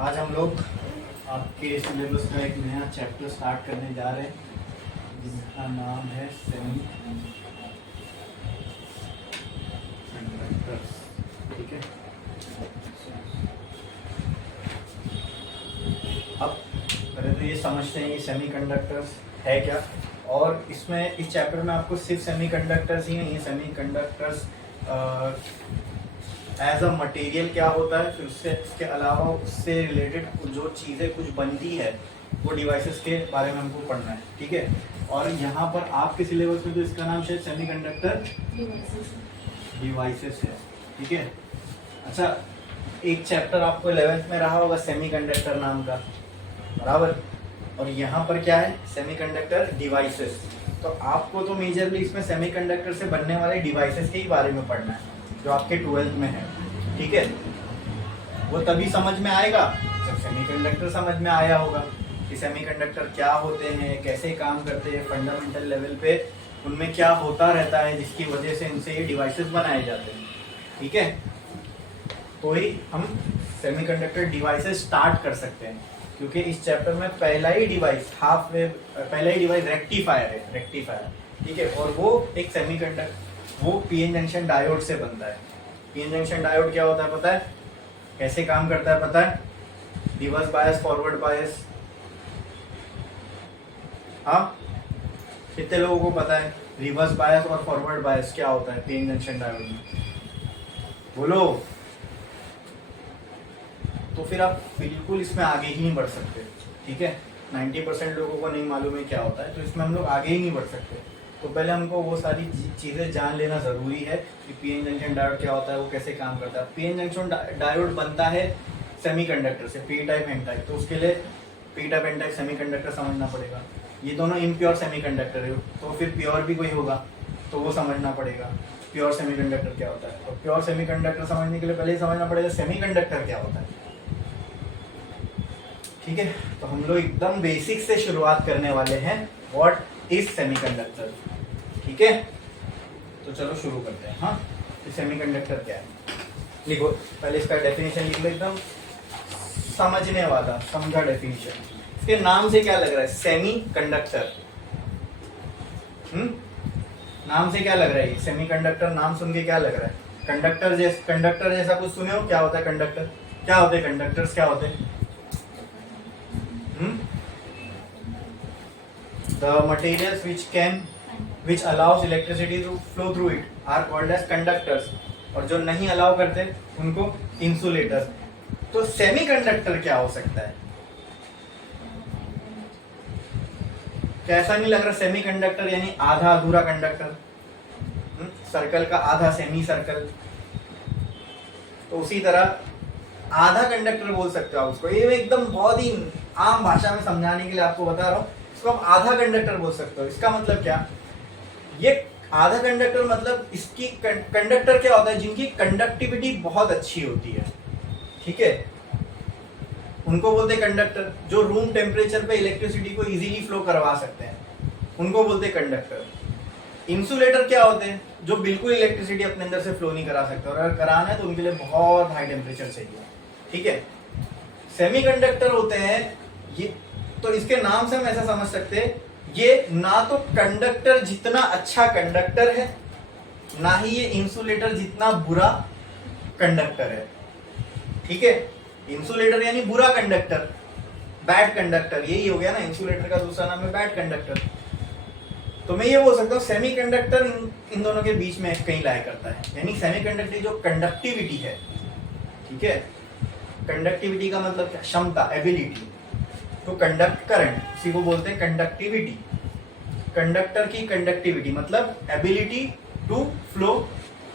आज हम लोग आपके सिलेबस का एक नया चैप्टर स्टार्ट करने जा रहे हैं जिसका नाम है सेमी कंडक्टर्स। ठीक है, अब पहले तो ये समझते हैं कि सेमी कंडक्टर्स है क्या, और इसमें इस चैप्टर में आपको सिर्फ सेमी कंडक्टर्स ही नहीं, semiconductors as a material क्या होता है, फिर उससे इसके अलावा उससे रिलेटेड जो चीज़ें कुछ बनती है वो डिवाइसेस के बारे में हमको पढ़ना है। ठीक है, और यहाँ पर आपके सिलेबस में तो इसका नाम शायद सेमी कंडक्टर डिवाइसेस है। ठीक है, अच्छा, एक चैप्टर आपको 11th में रहा होगा सेमी कंडक्टर नाम का, बराबर, और यहाँ पर क्या है, सेमी कंडक्टर डिवाइसेस। तो आपको तो मेजरली इसमें सेमी कंडक्टर से बनने वाले डिवाइसेस के ही बारे में पढ़ना है जो आपके 12th में है। ठीक है, वो तभी समझ में आएगा जब सेमीकंडक्टर समझ में आया होगा कि सेमीकंडक्टर क्या होते हैं, कैसे काम करते हैं, फंडामेंटल लेवल पे उनमें क्या होता रहता है जिसकी वजह से इनसे ये डिवाइसेस बनाए जाते हैं। ठीक है, तो ही हम सेमीकंडक्टर डिवाइसेस स्टार्ट कर सकते हैं, क्योंकि इस चैप्टर में पहला ही डिवाइस रेक्टिफायर है, रेक्टिफायर। ठीक है, और वो एक सेमीकंडक्टर, वो पीएन जंक्शन डायोड से बनता है। पीएन जंक्शन डायोड क्या होता है पता है, कैसे काम करता है पता है, रिवर्स बायस, फॉरवर्ड बायस। हाँ, कितने लोगों को पता है रिवर्स बायस और फॉरवर्ड बायस क्या होता है पीएन जंक्शन डायोड में? बोलो। तो फिर आप बिल्कुल इसमें आगे ही नहीं बढ़ सकते। ठीक है, 90% लोगों को नहीं मालूम है क्या होता है, तो इसमें हम लोग आगे ही नहीं बढ़ सकते। तो पहले हमको वो सारी चीज़ें जान लेना ज़रूरी है कि पीएन जंक्शन डायोड क्या होता है, वो कैसे काम करता है। पीएन जंक्शन डायोड बनता है सेमीकंडक्टर से, पी टाइप एन टाइप, तो उसके लिए P type N type semiconductor समझना पड़ेगा। ये दोनों इम्प्योर सेमीकंडक्टर है, तो फिर प्योर भी कोई होगा तो वो समझना पड़ेगा प्योर सेमीकंडक्टर क्या होता है। तो प्योर सेमीकंडक्टर समझने के लिए पहले ही समझना पड़ेगा सेमीकंडक्टर क्या होता है। ठीक है, तो हम लोग एकदम बेसिक से शुरुआत करने वाले हैं, व्हाट इज सेमीकंडक्टर। ठीक है, तो चलो शुरू करते हैं। हाँ, तो सेमीकंडक्टर क्या है, लिखो पहले इसका डेफिनेशन लिख लो, एकदम समझने वाला, समझा डेफिनेशन। इसके नाम से क्या लग रहा है, सेमी कंडक्टर। नाम से क्या लग रहा है, सेमी कंडक्टर, नाम सुन के क्या लग रहा है, कंडक्टर जैसा कुछ सुने हो? क्या होता है कंडक्टर, क्या होते हैं कंडक्टर्स, क्या होते हैं? The materials which allows electricity to flow through it are called as conductors, और जो नहीं अलाउ करते उनको इंसुलेटर्स। तो सेमीकंडक्टर क्या हो सकता है? कैसा नहीं लग रहा सेमीकंडक्टर यानी आधा अधूरा कंडक्टर, सर्कल का आधा सेमी सर्कल। तो उसी तरह आधा कंडक्टर बोल सकते हो आप उसको, ये एकदम बहुत ही आम भाषा में समझाने के लिए आपको बता रहा हूँ, इसको आप आधा कंडक्टर बोल सकते हो। इसका मतलब क्या, ये आधा कंडक्टर मतलब इसकी कंडक्टर क्या होता है, जिनकी कंडक्टिविटी बहुत अच्छी होती है। ठीक है, उनको बोलते हैं कंडक्टर। जो रूम टेम्परेचर पे इलेक्ट्रिसिटी को इजीली फ्लो करवा सकते हैं, उनको बोलते हैं कंडक्टर। इंसुलेटर क्या होते हैं, जो बिल्कुल इलेक्ट्रिसिटी अपने अंदर से फ्लो नहीं करा सकते, और अगर कराना है तो उनके लिए बहुत हाई टेम्परेचर चाहिए। ठीक है, सेमीकंडक्टर होते हैं ये, तो इसके नाम से हम ऐसा समझ सकते हैं, ये ना तो कंडक्टर जितना अच्छा कंडक्टर है, ना ही ये इंसुलेटर जितना बुरा कंडक्टर है। ठीक है, इंसुलेटर यानी बुरा कंडक्टर, बैड कंडक्टर, यही हो गया ना, इंसुलेटर का दूसरा नाम है बैड कंडक्टर। तो मैं ये बोल सकता हूँ सेमीकंडक्टर इन दोनों के बीच में कहीं लाया करता है, यानी सेमीकंडक्टर जो कंडक्टिविटी है। ठीक है, कंडक्टिविटी का मतलब क्या, क्षमता, एबिलिटी टू कंडक्ट करंट, इसी को बोलते हैं कंडक्टिविटी। कंडक्टर की कंडक्टिविटी मतलब एबिलिटी टू फ्लो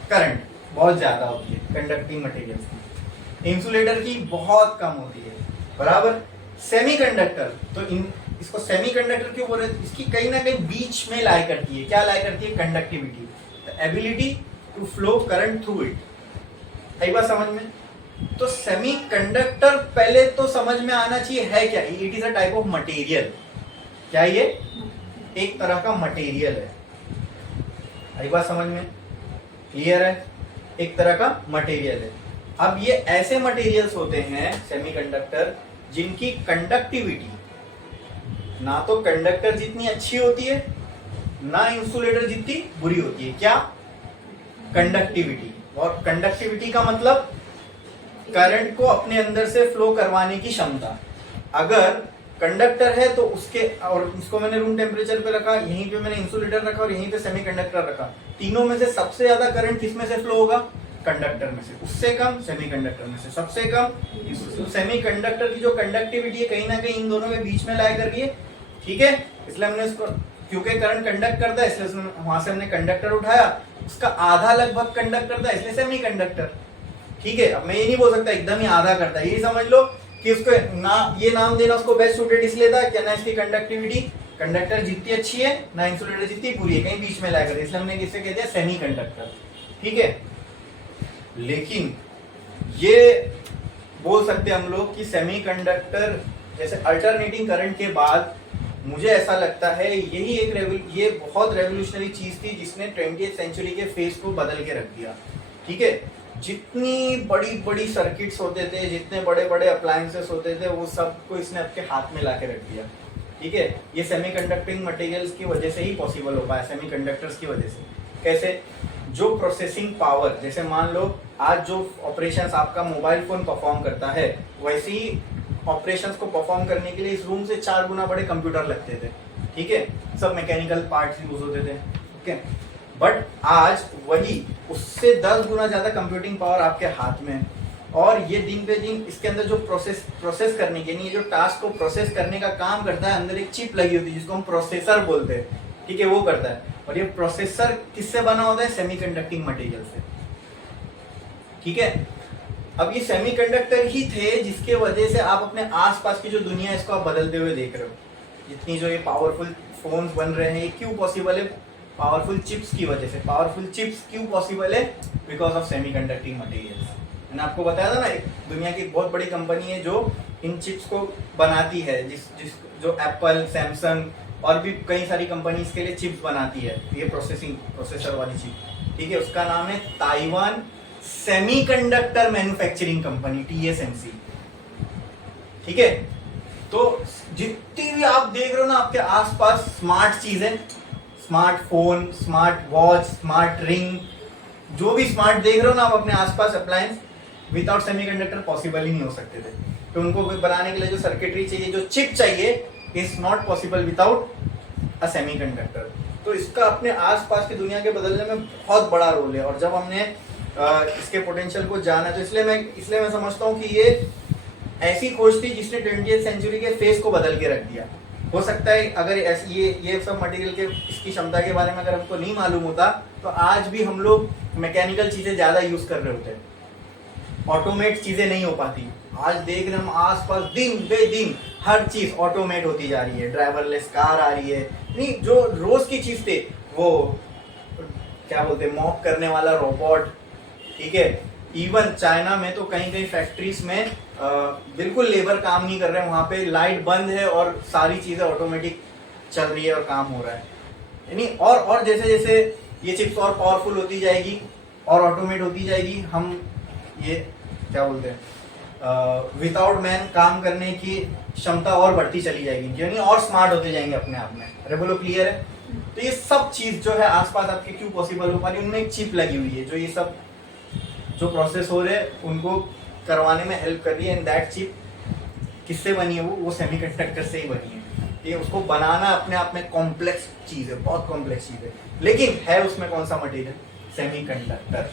करंट बहुत ज्यादा होती है कंडक्टिंग मटेरियल्स की, इंसुलेटर की बहुत कम होती है, बराबर। सेमीकंडक्टर, तो इसको सेमीकंडक्टर क्यों बोल रहे हैं, इसकी कहीं ना कहीं बीच में लाई करती है, क्या लाई करती है, conductivity, ability to flow current through it. आई बात समझ में? तो सेमीकंडक्टर पहले तो समझ में आना चाहिए है क्या, it is a type of material. क्या ये एक तरह का मटेरियल है, आई बात समझ में? क्लियर है? एक तरह का मटेरियल है। अब ये ऐसे मटेरियल्स होते हैं सेमीकंडक्टर जिनकी कंडक्टिविटी ना तो कंडक्टर जितनी अच्छी होती है ना इंसुलेटर जितनी बुरी होती है। क्या? कंडक्टिविटी। और कंडक्टिविटी का मतलब करंट को अपने अंदर से फ्लो करवाने की क्षमता। अगर कंडक्टर है तो उसके, और उसको मैंने रूम टेम्परेचर पे रखा, यहीं पे मैंने इंसुलेटर रखा और यहीं पे सेमीकंडक्टर रखा, तीनों में से सबसे ज्यादा करंट किस में से फ्लो होगा? कंडक्टर में से। उससे कम सेमीकंडक्टर में से। सबसे कम तो सेमीकंडक्टर की जो कंडक्टिविटी है कहीं ना कहीं इन दोनों के बीच में लाई कर रही है। ठीक है, इसलिए हमने उसको, क्योंकि करंट कंडक्ट करता है इसलिए वहां से हमने कंडक्टर उठाया, उसका आधा लगभग कंडक्ट करता है इसलिए सेमीकंडक्टर। ठीक है, अब मैं ये नहीं बोल सकता एकदम ही आधा करता है, ये समझ लो कि उसको ना ये नाम देना उसको बेस्ट सूटेड इसलिए था क्या ना इसकी कंडक्टिविटी, कंडक्टर जितनी अच्छी है ना इंसुलेटर जितनी बुरी है, कहीं बीच में लाया कर, इसलिए हमने किससे कह दिया? सेमीकंडक्टर। ठीक है, लेकिन ये बोल सकते हम लोग कि सेमीकंडक्टर जैसे अल्टरनेटिंग करंट के बाद मुझे ऐसा लगता है यही ये बहुत रेवोल्यूशनरी चीज थी जिसने 20th सेंचुरी के फेस को बदल के रख दिया। ठीक है, जितनी बड़ी बड़ी सर्किट्स होते थे, जितने बड़े बड़े अप्लायंसेस होते थे, वो सब को इसने आपके हाथ में ला के रख दिया। ठीक है, ये सेमीकंडक्टिंग मटेरियल्स की वजह से ही पॉसिबल हो पाया, सेमीकंडक्टर्स की वजह से। कैसे? जो प्रोसेसिंग पावर, जैसे मान लो आज जो ऑपरेशंस आपका मोबाइल फोन परफॉर्म करता है, वैसे ही ऑपरेशंस को परफॉर्म करने के लिए इस रूम से 4 गुना बड़े कंप्यूटर लगते थे। ठीक है, सब मैकेनिकल पार्ट्स यूज होते थे। ओके, बट आज वही उससे 10 गुना ज्यादा कंप्यूटिंग पावर आपके हाथ में है, और ये दिन पे दिन इसके अंदर जो प्रोसेस करने के लिए, जो टास्क को प्रोसेस करने का काम करता है, अंदर एक चिप लगी होती है जिसको हम प्रोसेसर बोलते हैं। ठीक है, वो करता है, और ये प्रोसेसर किससे बना होता है? सेमीकंडक्टिंग मटेरियल से। ठीक है, अब ये सेमीकंडक्टर ही थे जिसके वजह से आप अपने आसपास की जो दुनिया है इसको आप बदलते हुए देख रहे हो। जितनी जो ये पावरफुल फोन्स बन रहे हैं, ये क्यों पॉसिबल है? पावरफुल चिप्स की वजह से। पावरफुल चिप्स क्यों पॉसिबल है? Because of semiconducting materials. मैंने आपको बताया था ना, एक दुनिया की बहुत बड़ी कंपनी है जो इन चिप्स को बनाती है, जो एप्पल, सैमसंग और भी कई सारी कंपनी इसके लिए चिप्स बनाती है, ये प्रोसेसर वाली चिप। ठीक है, उसका नाम है Taiwan semiconductor manufacturing company, TSMC। ठीक है, तो जितनी भी आप देख रहे हो ना आपके आसपास स्मार्ट चीजें, smartphone, smart watch, smart ring, जो भी स्मार्ट देख रहे हो ना आप अपने आसपास अप्लायंस, विदाउट सेमीकंडक्टर पॉसिबल ही नहीं हो सकते थे। तो उनको बनाने के लिए जो सर्किटरी चाहिए, जो चिप चाहिए, is not possible without a semiconductor. तो इसका अपने आसपास की दुनिया के बदलने में बहुत बड़ा रोल है। और जब हमने इसके पोटेंशियल को जाना, तो इसलिए मैं समझता हूँ कि ये ऐसी खोज थी जिसने 20th सेंचुरी के फेस को बदल के रख दिया। हो सकता है अगर ये सब मटेरियल के इसकी क्षमता के बारे में अगर हमको नहीं मालूम होता तो आज भी हम लोग मैकेनिकल चीजें ज्यादा यूज कर रहे होते, ऑटोमेट चीजें नहीं हो पाती। आज देख रहे हम आसपास दिन बे दिन हर चीज ऑटोमेट होती जा रही है, ड्राइवरलेस कार आ रही है। नहीं, जो रोज की चीज थे वो क्या बोलते, मॉप करने वाला रोबोट। ठीक है, इवन चाइना में तो कहीं कहीं फैक्ट्रीज में बिल्कुल लेबर काम नहीं कर रहे हैं, वहां पे लाइट बंद है और सारी चीजें ऑटोमेटिक चल रही है और काम हो रहा है। यानी और जैसे जैसे ये चिप्स और पावरफुल होती जाएगी और ऑटोमेट होती जाएगी, हम ये क्या बोलते हैं विदाउट मैन काम करने की क्षमता और बढ़ती चली जाएगी, यानी और स्मार्ट होते जाएंगे अपने आप में। अरे बोलो, क्लियर है? तो ये सब चीज जो है आसपास आपके क्यों पॉसिबल हो पा रही है, उनमें एक चिप लगी हुई है जो ये सब जो प्रोसेस हो रहे हैं उनको करवाने में हेल्प कर रही है। एंड दैट चिप किससे बनी है? वो सेमीकंडक्टर से ही बनी है। ये उसको बनाना अपने आप में कॉम्प्लेक्स चीज है, बहुत कॉम्प्लेक्स चीज है, लेकिन है उसमें कौन सा मटेरियल? सेमीकंडक्टर।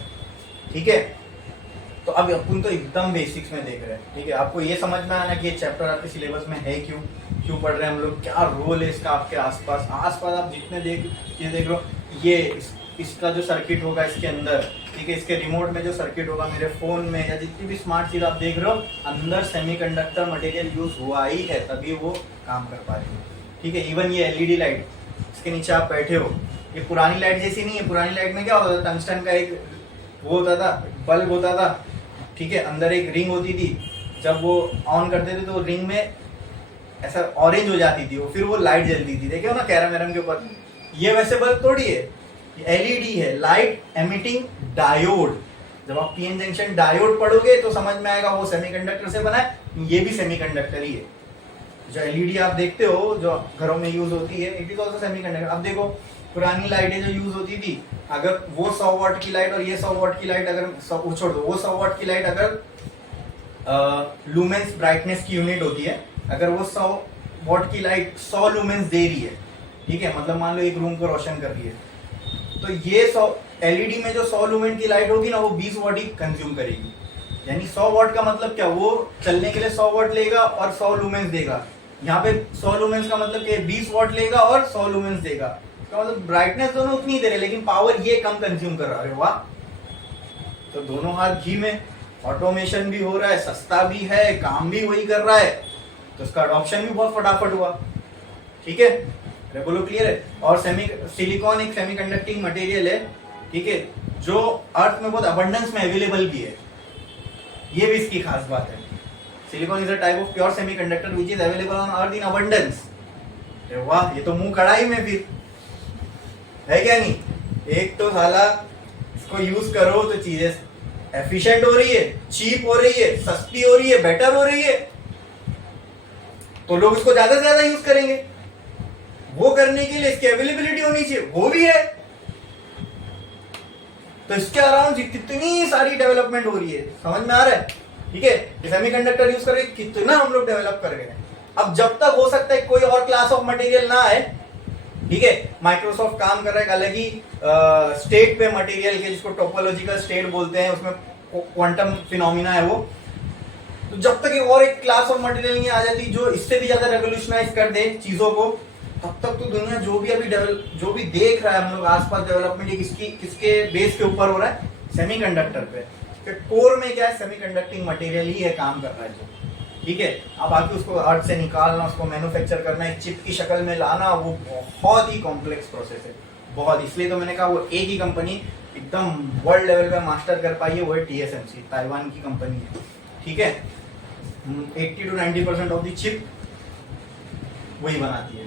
ठीक है, तो अब अपन तो एकदम बेसिक्स में देख रहे हैं। ठीक है, आपको ये समझ में आना कि ये चैप्टर आपके सिलेबस में है क्यों पढ़ रहे हैं हम लोग, क्या रोल है इसका आपके आसपास आप जितने देख रहे हो, ये इसका जो सर्किट होगा इसके अंदर, ठीक है, इसके रिमोट में जो सर्किट होगा, मेरे फोन में या जितनी भी स्मार्ट चीज आप देख रहे हो, अंदर सेमीकंडक्टर मटेरियल यूज हुआ ही है, तभी वो काम कर पा रही है। ठीक है, इवन ये LED लाइट इसके नीचे आप बैठे हो, ये पुरानी लाइट जैसी नहीं है। पुरानी लाइट में क्या होता था, टंगस्टन का एक वो होता था, बल्ब होता था। ठीक है, अंदर एक रिंग होती थी, जब वो ऑन करते थे तो रिंग में ऐसा ऑरेंज हो जाती थी, फिर वो लाइट जलती थी। देखे हो ना कैरम वैरम के ऊपर, ये वैसे बल्ब थोड़ी है, LED है, लाइट एमिटिंग डायोड। जब आप पीएन जंक्शन डायोड पढ़ोगे तो समझ में आएगा वो सेमीकंडक्टर से बना है, ये भी सेमीकंडक्टर ही है। जो एलईडी आप देखते हो जो घरों में यूज होती है, इट इज ऑल्सो सेमीकंडक्टर। अब देखो पुरानी लाइटें जो यूज होती थी, अगर वो 100 वाट की लाइट और ये 100 वाट की लाइट, अगर छोड़ दो, वो 100 वाट की लाइट अगर लूमेंस ब्राइटनेस की यूनिट होती है, अगर वो 100 वाट की लाइट 100 लूमेंस दे रही है, ठीक है, मतलब मान लो एक रूम को रोशन कर रही है, तो ये 100 एलईडी में जो 100 लूमेन की लाइट होगी ना, वो 20 वाट ही कंज्यूम करेगी। यानी 100 वाट का मतलब क्या, वो चलने के लिए 100 वाट लेगा और 100 लूमेंस देगा। यहाँ पे 100 लूमेंस का मतलब कि 20 वाट लेगा और 100 लूमेंस देगा, तो मतलब ब्राइटनेस दोनों उतनी ही दे रहे, लेकिन पावर ये कम कंज्यूम कर रहा है। वाह, तो दोनों हाथ घी में, ऑटोमेशन भी हो रहा है, सस्ता भी है, काम भी वही कर रहा है, तो उसका अडॉप्शन भी बहुत फटाफट हुआ। ठीक है, बोलो क्लियर है। और सिलिकॉन एक सेमीकंडक्टिंग मटेरियल है, ठीक है, जो अर्थ में बहुत अबंडेंस में अवेलेबल भी है, ये भी इसकी खास बात है। Silicon is a type of pure semiconductor which is available on earth in abundance. वाह, ये तो मुंह कड़ाई में फिर है क्या नहीं। एक तो साला इसको यूज करो तो चीजें एफिशिएंट हो रही है, चीप हो रही है, सस्ती हो रही है, बेटर हो रही है, तो लोग इसको ज्यादा से ज्यादा यूज करेंगे। वो करने के लिए इसकी अवेलेबिलिटी होनी चाहिए, वो भी है, तो इसके अराउंड कितनी सारी डेवलपमेंट हो रही है, समझ में आ रहा है। ठीक है, सेमीकंडक्टर यूज करके कितना हम लोग डेवलप कर गए। अब जब तक हो सकता है कोई और क्लास ऑफ मटेरियल ना आए, ठीक है, माइक्रोसॉफ्ट काम कर रहा है अलग ही स्टेट पे मटेरियल के, जिसको टोपोलॉजिकल स्टेट बोलते हैं, उसमें क्वांटम फिनोमिना है वो। तो जब तक और एक क्लास ऑफ मटेरियल नहीं आ जाती जो इससे भी ज्यादा रेवोल्यूशनाइज कर दे चीजों को, तब तक तो दुनिया जो भी अभी जो भी देख रहा है हम लोग आसपास डेवलपमेंट, ये किसके बेस के ऊपर हो रहा है, सेमीकंडक्टर पे। कोर में क्या है, सेमीकंडक्टिंग मटेरियल ही है काम कर रहा है जो। ठीक है, अब आके उसको अर्थ से निकालना, उसको मैन्युफैक्चर करना, एक चिप की शक्ल में लाना, वो बहुत ही कॉम्प्लेक्स प्रोसेस है, बहुत। इसलिए तो मैंने कहा वो एक ही कंपनी एकदम वर्ल्ड लेवल पे मास्टर कर पाई है, वो है TSMC, ताइवान की कंपनी है। ठीक है, 80 to 90% ऑफ द चिप वही बनाती है।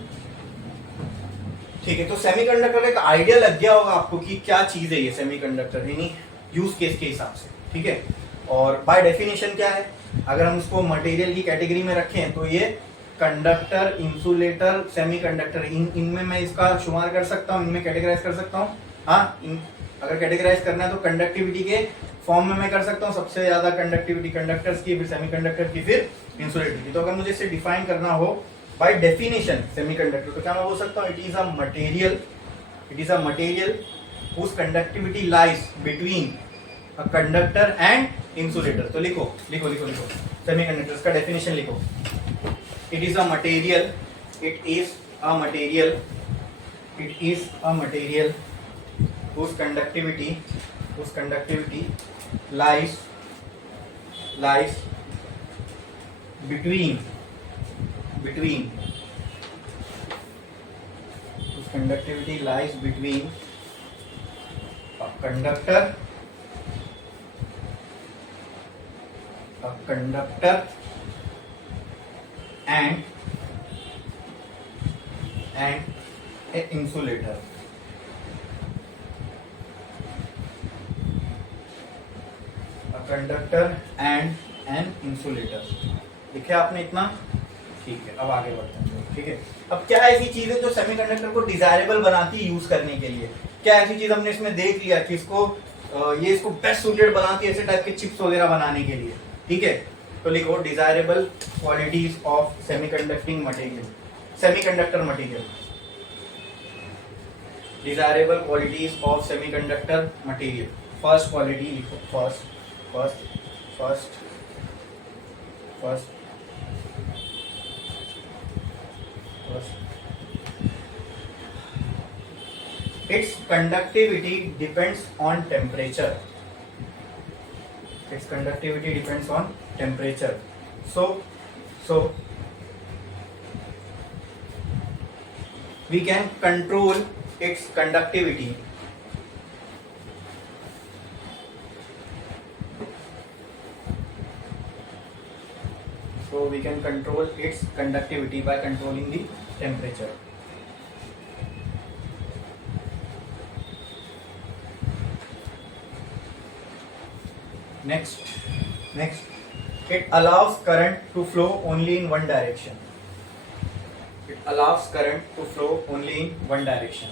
ठीक है, तो सेमीकंडक्टर का एक आइडिया लग गया होगा आपको कि क्या चीज है ये सेमीकंडक्टर, यानी यूज केस के हिसाब से। ठीक है, और बाय डेफिनेशन क्या है, अगर हम उसको मटेरियल की कैटेगरी में रखें तो ये कंडक्टर, इंसुलेटर, सेमीकंडक्टर, इनमें मैं इसका शुमार कर सकता हूँ, इनमें कैटेगराइज कर सकता हूँ। हाँ, अगर कैटेगराइज करना है तो कंडक्टिविटी के फॉर्म में मैं कर सकता हूँ, सबसे ज्यादा कंडक्टिविटी कंडक्टर्स की, फिर सेमीकंडक्टर की, फिर इंसुलेटर की। तो अगर मुझे इसे डिफाइन करना हो बाय डेफिनेशन सेमीकंडक्टर, तो क्या मैं बोल सकता हूँ, it is a material whose conductivity lies between a conductor and insulator. तो लिखो सेमीकंडक्टर्स का डेफिनेशन लिखो। It is a material whose conductivity lies between a conductor and an insulator। Conductor and an insulator. लिखे आपने इतना? ठीक है, अब आगे बढ़ते हैं। ठीक है, अब क्या ऐसी चीज है जो सेमीकंडक्टर को डिजायरेबल बनाती है यूज करने के लिए? क्या ऐसी चीज हमने इसमें देख लिया कि इसको बेस्ट सूटेड बनाती है ऐसे टाइप के चिप्स वगैरह बनाने के लिए? ठीक है, तो लिखो desirable qualities of semiconductor material. Desirable qualities of semiconductor material. First quality लिखो, first its conductivity depends on temperature। So we can control its conductivity by controlling the temperature। next it allows current to flow only in one direction. It allows current to flow only in one direction.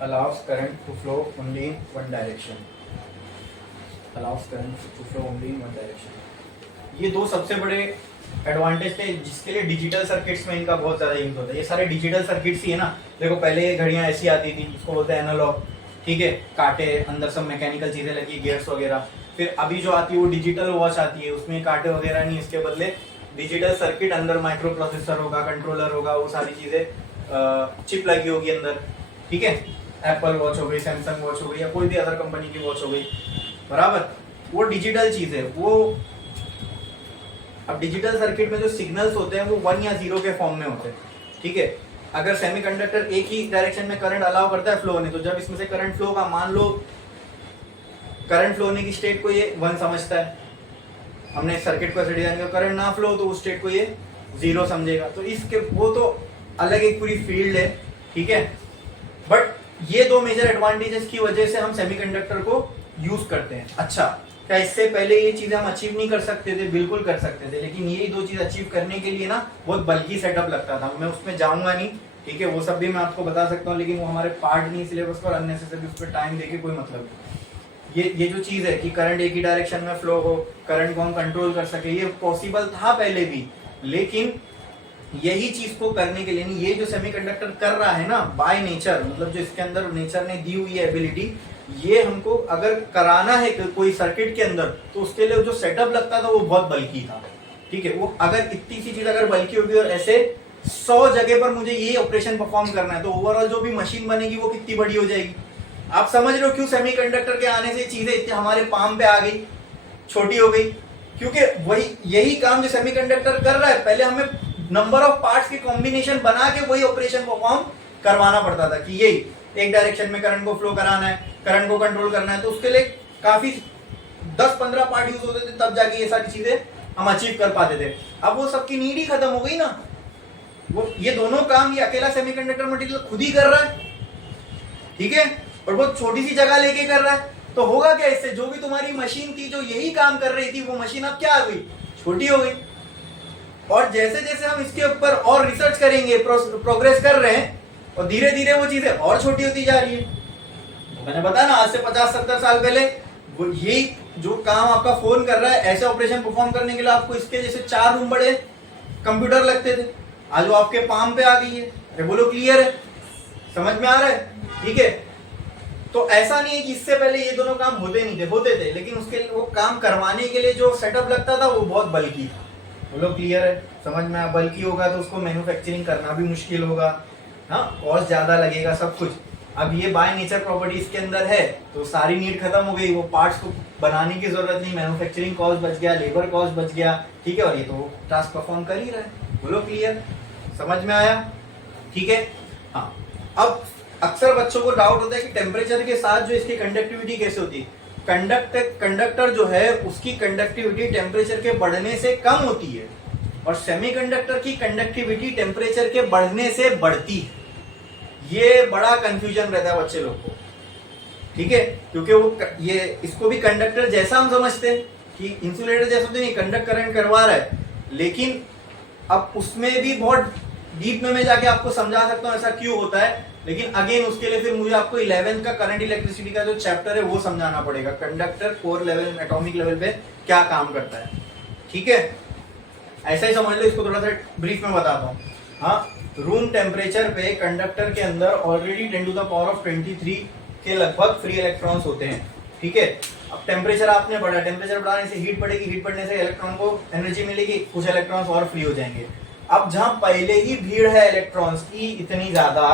Allows current to flow only in one direction. Allows current to flow only in one direction. ये दो सबसे बड़े advantage थे जिसके लिए digital circuits में इनका बहुत ज्यादा यूज होता है। ये सारे डिजिटल सर्किट्स ही है ना। देखो पहले ये घड़ियां ऐसी आती थी, उसको बोलते हैं एनालॉग, ठीक है, कांटे, अंदर सब मैकेनिकल चीजें लगी, गियर्स वगैरह। फिर अभी जो आती है वो डिजिटल वॉच आती है, उसमें कांटे वगैरह नहीं, इसके बदले डिजिटल सर्किट, अंदर माइक्रो प्रोसेसर होगा, कंट्रोलर होगा, वो सारी चीजें चिप लगी होगी अंदर, ठीक है। एप्पल वॉच हो गई, सैमसंग वॉच हो गई, या कोई भी अदर कंपनी की वॉच हो गई, बराबर, वो डिजिटल चीज है वो। अब डिजिटल सर्किट में जो सिग्नल्स होते हैं वो 1 या 0 के फॉर्म में होते हैं, ठीक है। अगर सेमीकंडक्टर एक ही डायरेक्शन में करंट अलाउ करता है फ्लो होने, तो जब इसमें से करंट फ्लो होगा, मान लो करंट फ्लो होने की स्टेट को ये 1 समझता है, हमने सर्किट को ऐसे डिजाइन किया, करंट ना फ्लो तो उस स्टेट को ये 0 समझेगा। तो इसके वो तो अलग एक पूरी फील्ड है, ठीक है। बट ये दो मेजर एडवांटेजेस की वजह से हम सेमीकंडक्टर को यूज करते हैं। अच्छा, क्या इससे पहले ये चीजें हम अचीव नहीं कर सकते थे? बिल्कुल कर सकते थे, लेकिन यही दो चीज अचीव करने के लिए ना बहुत बल्कि सेटअप लगता था। मैं उसमें जाऊंगा नहीं, ठीक है, वो सब भी मैं आपको बता सकता हूँ, लेकिन वो हमारे पार्ट नहीं सिलेबस पर, अननेसेसरी उस पर टाइम देके कोई मतलब नहीं। ये जो चीज है कि करंट एक ही डायरेक्शन में फ्लो हो, करंट को हम कंट्रोल कर सके, ये पॉसिबल था पहले भी, लेकिन यही चीज को करने के लिए नहीं, ये जो सेमीकंडक्टर कर रहा है ना बाय नेचर, मतलब जो इसके अंदर नेचर ने दी हुई है एबिलिटी, ये हमको अगर कराना है कोई सर्किट के अंदर, तो उसके लिए जो सेटअप लगता था वो बहुत बल्कि था, ठीक है। वो अगर इतनी सी चीज अगर बल्कि होगी और ऐसे 100 जगह पर मुझे ये ऑपरेशन परफॉर्म करना है, तो ओवरऑल जो भी मशीन बनेगी वो कितनी बड़ी हो जाएगी। आप समझ रहे हो क्यों सेमीकंडक्टर के आने से चीजें इतनी हमारे पाम पे आ गई, छोटी हो गई? क्योंकि वही यही काम जो सेमीकंडक्टर कर रहा है, पहले हमें नंबर ऑफ पार्ट्स के कॉम्बिनेशन बना के वही ऑपरेशन परफॉर्म करवाना पड़ता था कि यही एक डायरेक्शन में करंट को फ्लो कराना है, करंट को कंट्रोल करना है, तो उसके लिए काफी 10-15 पार्ट यूज होते थे, तब जाके ये सारी चीजें हम अचीव कर पाते थे। अब वो सबकी नीड ही खत्म हो गई ना। वो ये दोनों काम ये अकेला सेमीकंडक्टर मटेरियल खुद ही कर रहा है, ठीक है, और बहुत छोटी सी जगह लेके कर रहा है। तो होगा क्या इससे? जो भी तुम्हारी मशीन थी जो यही काम कर रही थी, वो मशीन अब क्या आ गई? छोटी हो गई। और जैसे जैसे हम इसके ऊपर और रिसर्च करेंगे, प्रोग्रेस कर रहे हैं, और धीरे धीरे वो चीजें और छोटी होती जा रही है। तो मैंने बताया ना, आज से 50-70 साल पहले वो यही जो काम आपका फोन कर रहा है, ऐसे ऑपरेशन परफॉर्म करने के लिए आपको इसके जैसे 4 रूम बड़े कंप्यूटर लगते थे। आज वो आपके पाम पे आ गई है। अरे बोलो, क्लियर है? समझ में आ रहा है? ठीक है। तो ऐसा नहीं है कि इससे पहले ये दोनों काम होते नहीं थे, होते थे, लेकिन उसके वो काम करवाने के लिए जो सेटअप लगता था वो बहुत बल्कि था। बोलो, क्लियर है? समझ में? बल्कि होगा तो उसको मैन्युफैक्चरिंग करना भी मुश्किल होगा, हाँ, कॉस्ट ज्यादा लगेगा, सब कुछ। अब ये बाय नेचर प्रॉपर्टी इसके अंदर है, तो सारी नीड खत्म हो गई, वो पार्ट्स को बनाने की जरूरत नहीं, मैन्युफैक्चरिंग कॉस्ट बच गया, लेबर कॉस्ट बच गया, ठीक है, और ये तो टास्क परफॉर्म कर ही रहा है। बोलो, क्लियर? समझ में आया? ठीक है। हाँ, अब अक्सर बच्चों को डाउट होता है कि टेम्परेचर के साथ जो इसकी कंडक्टिविटी कैसे होती है। कंडक्टर जो है उसकी कंडक्टिविटी टेम्परेचर के बढ़ने से कम होती है, और सेमीकंडक्टर की कंडक्टिविटी टेम्परेचर के बढ़ने से बढ़ती है। ये बड़ा कंफ्यूजन रहता है बच्चे लोग को, ठीक है, क्योंकि वो ये इसको भी कंडक्टर जैसा हम समझते हैं कि इंसुलेटर जैसा तो नहीं, कंडक्ट करंट करवा रहा है, लेकिन अब उसमें भी बहुत डीप में मैं जाके आपको समझा सकता हूँ ऐसा क्यों होता है, लेकिन अगेन उसके लिए फिर मुझे आपको 11th का करंट इलेक्ट्रिसिटी का जो चैप्टर है वो समझाना पड़ेगा, conductor core level, atomic level पे क्या काम करता है, ठीक है। ऐसा ही समझ लो, इसको थोड़ा सा ब्रीफ में बताता हूँ। हाँ, रूम टेम्परेचर पे कंडक्टर के अंदर ऑलरेडी 10⁻23 के लगभग फ्री इलेक्ट्रॉन्स होते हैं, ठीक है। अब टेम्परेचर आपने बढ़ा, टेम्परेचर बढ़ाने से हीट बढ़ेगी, हीट बढ़ने से इलेक्ट्रॉन को एनर्जी मिलेगी, कुछ इलेक्ट्रॉन्स और फ्री हो जाएंगे। अब जहां पहले ही भीड़ है इलेक्ट्रॉन्स की इतनी ज्यादा,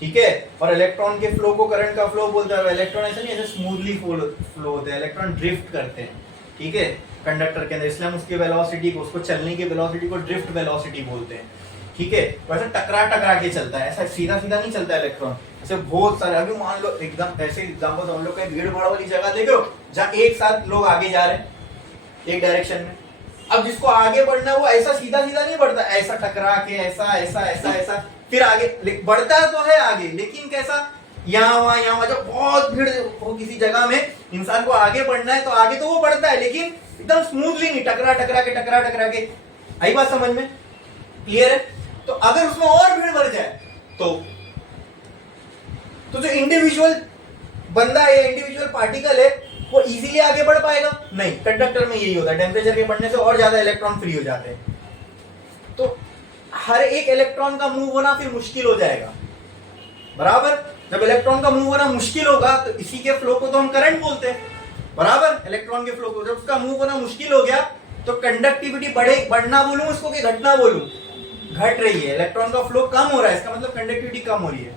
ठीक है, और इलेक्ट्रॉन के फ्लो को करंट का फ्लो बोलते हैं, इलेक्ट्रॉन ऐसे नहीं, ऐसे स्मूथली फ्लो होते हैं, इलेक्ट्रॉन ड्रिफ्ट करते हैं, ठीक है, कंडक्टर के अंदर, इसलिए हम उसकी वेलोसिटी को, उसको चलने की वेलोसिटी को ड्रिफ्ट वेलोसिटी बोलते हैं, ठीक है। वैसे टकरा टकरा के चलता है, ऐसा सीधा सीधा नहीं चलता है इलेक्ट्रॉन, ऐसे बहुत सारे। अभी मान लो एकदम ऐसे एग्जांपल, हम लोग कहीं भीड़ भाड़ वाली जगह देखो जहाँ एक साथ लोग आगे जा रहे हैं एक डायरेक्शन में, अब जिसको आगे बढ़ना है वो ऐसा सीधा सीधा नहीं बढ़ता, ऐसा टकरा के, ऐसा ऐसा ऐसा ऐसा, फिर आगे बढ़ता तो है आगे, लेकिन कैसा, यहाँ वहां जब बहुत भीड़ हो किसी जगह में, इंसान को आगे बढ़ना है तो आगे तो वो बढ़ता है, लेकिन एकदम स्मूथली नहीं, टकरा टकरा के। आई बात समझ में? क्लियर है? तो अगर उसमें और भीड़ बढ़ जाए तो जो इंडिविजुअल बंदा है, इंडिविजुअल पार्टिकल है, वो इजीली आगे बढ़ पाएगा? नहीं। कंडक्टर में यही होता है, टेम्परेचर के बढ़ने से और ज्यादा इलेक्ट्रॉन फ्री हो जाते हैं, तो हर एक इलेक्ट्रॉन का मूव होना फिर मुश्किल हो जाएगा। बराबर? जब इलेक्ट्रॉन का मूव होना मुश्किल होगा तो इसी के फ्लो को तो हम करंट बोलते हैं। बराबर? इलेक्ट्रॉन के फ्लो को जब उसका मूव होना मुश्किल हो गया तो कंडक्टिविटी बढ़ना बोलूं उसको कि घटना बोलूं? घट रही है, इलेक्ट्रॉन का फ्लो कम हो रहा है, इसका मतलब कंडक्टिविटी कम हो रही है।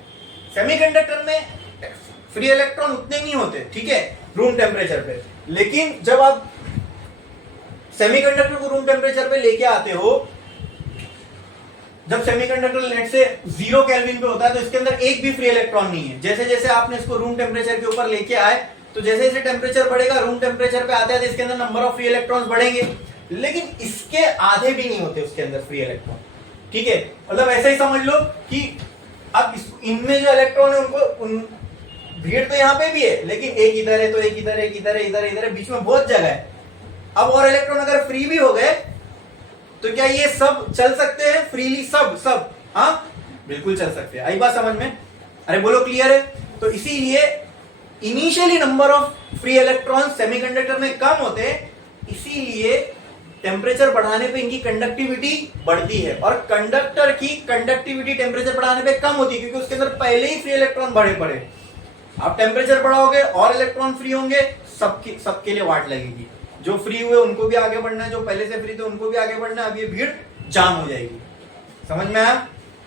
सेमीकंडक्टर में फ्री इलेक्ट्रॉन उतने नहीं होते, ठीक है, रूम टेम्परेचर पे, लेकिन जब आप सेमीकंडक्टर को रूम टेम्परेचर पे लेके आते हो, जब सेमीकंडक्टर लेट से 0 केल्विन पे होता है तो इसके अंदर एक भी फ्री इलेक्ट्रॉन नहीं है। जैसे जैसे आपने इसको रूम टेम्परेचर के ऊपर लेके आए तो जैसे जैसे टेम्परेचर बढ़ेगा, रूम टेम्परेचर पे आते हैं तो इसके अंदर नंबर ऑफ फ्री इलेक्ट्रॉन्स बढ़ेंगे, लेकिन इसके आधे भी नहीं होते उसके अंदर फ्री इलेक्ट्रॉन। ठीक है, मतलब ऐसा ही समझ लो कि अब इनमें जो इलेक्ट्रॉन है उनको भीड़ तो यहाँ पे भी है, लेकिन एक इधर है तो एक इधर है, एक इधर है, इधर है, इधर है, बीच में बहुत जगह है। अब और इलेक्ट्रॉन अगर फ्री भी हो गए तो क्या ये सब चल सकते हैं फ्रीली? सब हाँ बिल्कुल चल सकते हैं। आई बात समझ में? अरे बोलो क्लियर है? तो इसीलिए initially number of free electron semiconductor में कम होते हैं, इसीलिए टेम्परेचर बढ़ाने पे इनकी कंडक्टिविटी बढ़ती है, और कंडक्टर की कंडक्टिविटी टेम्परेचर बढ़ाने पे कम होती है क्योंकि उसके अंदर पहले ही फ्री इलेक्ट्रॉन बढ़े पड़े। आप टेम्परेचर बढ़ाओगे और इलेक्ट्रॉन फ्री होंगे, सबके लिए वाट लगेगी। जो फ्री हुए उनको भी आगे बढ़ना है, जो पहले से फ्री थे उनको भी आगे बढ़ना है। अब ये भीड़ जाम हो जाएगी। समझ में आया?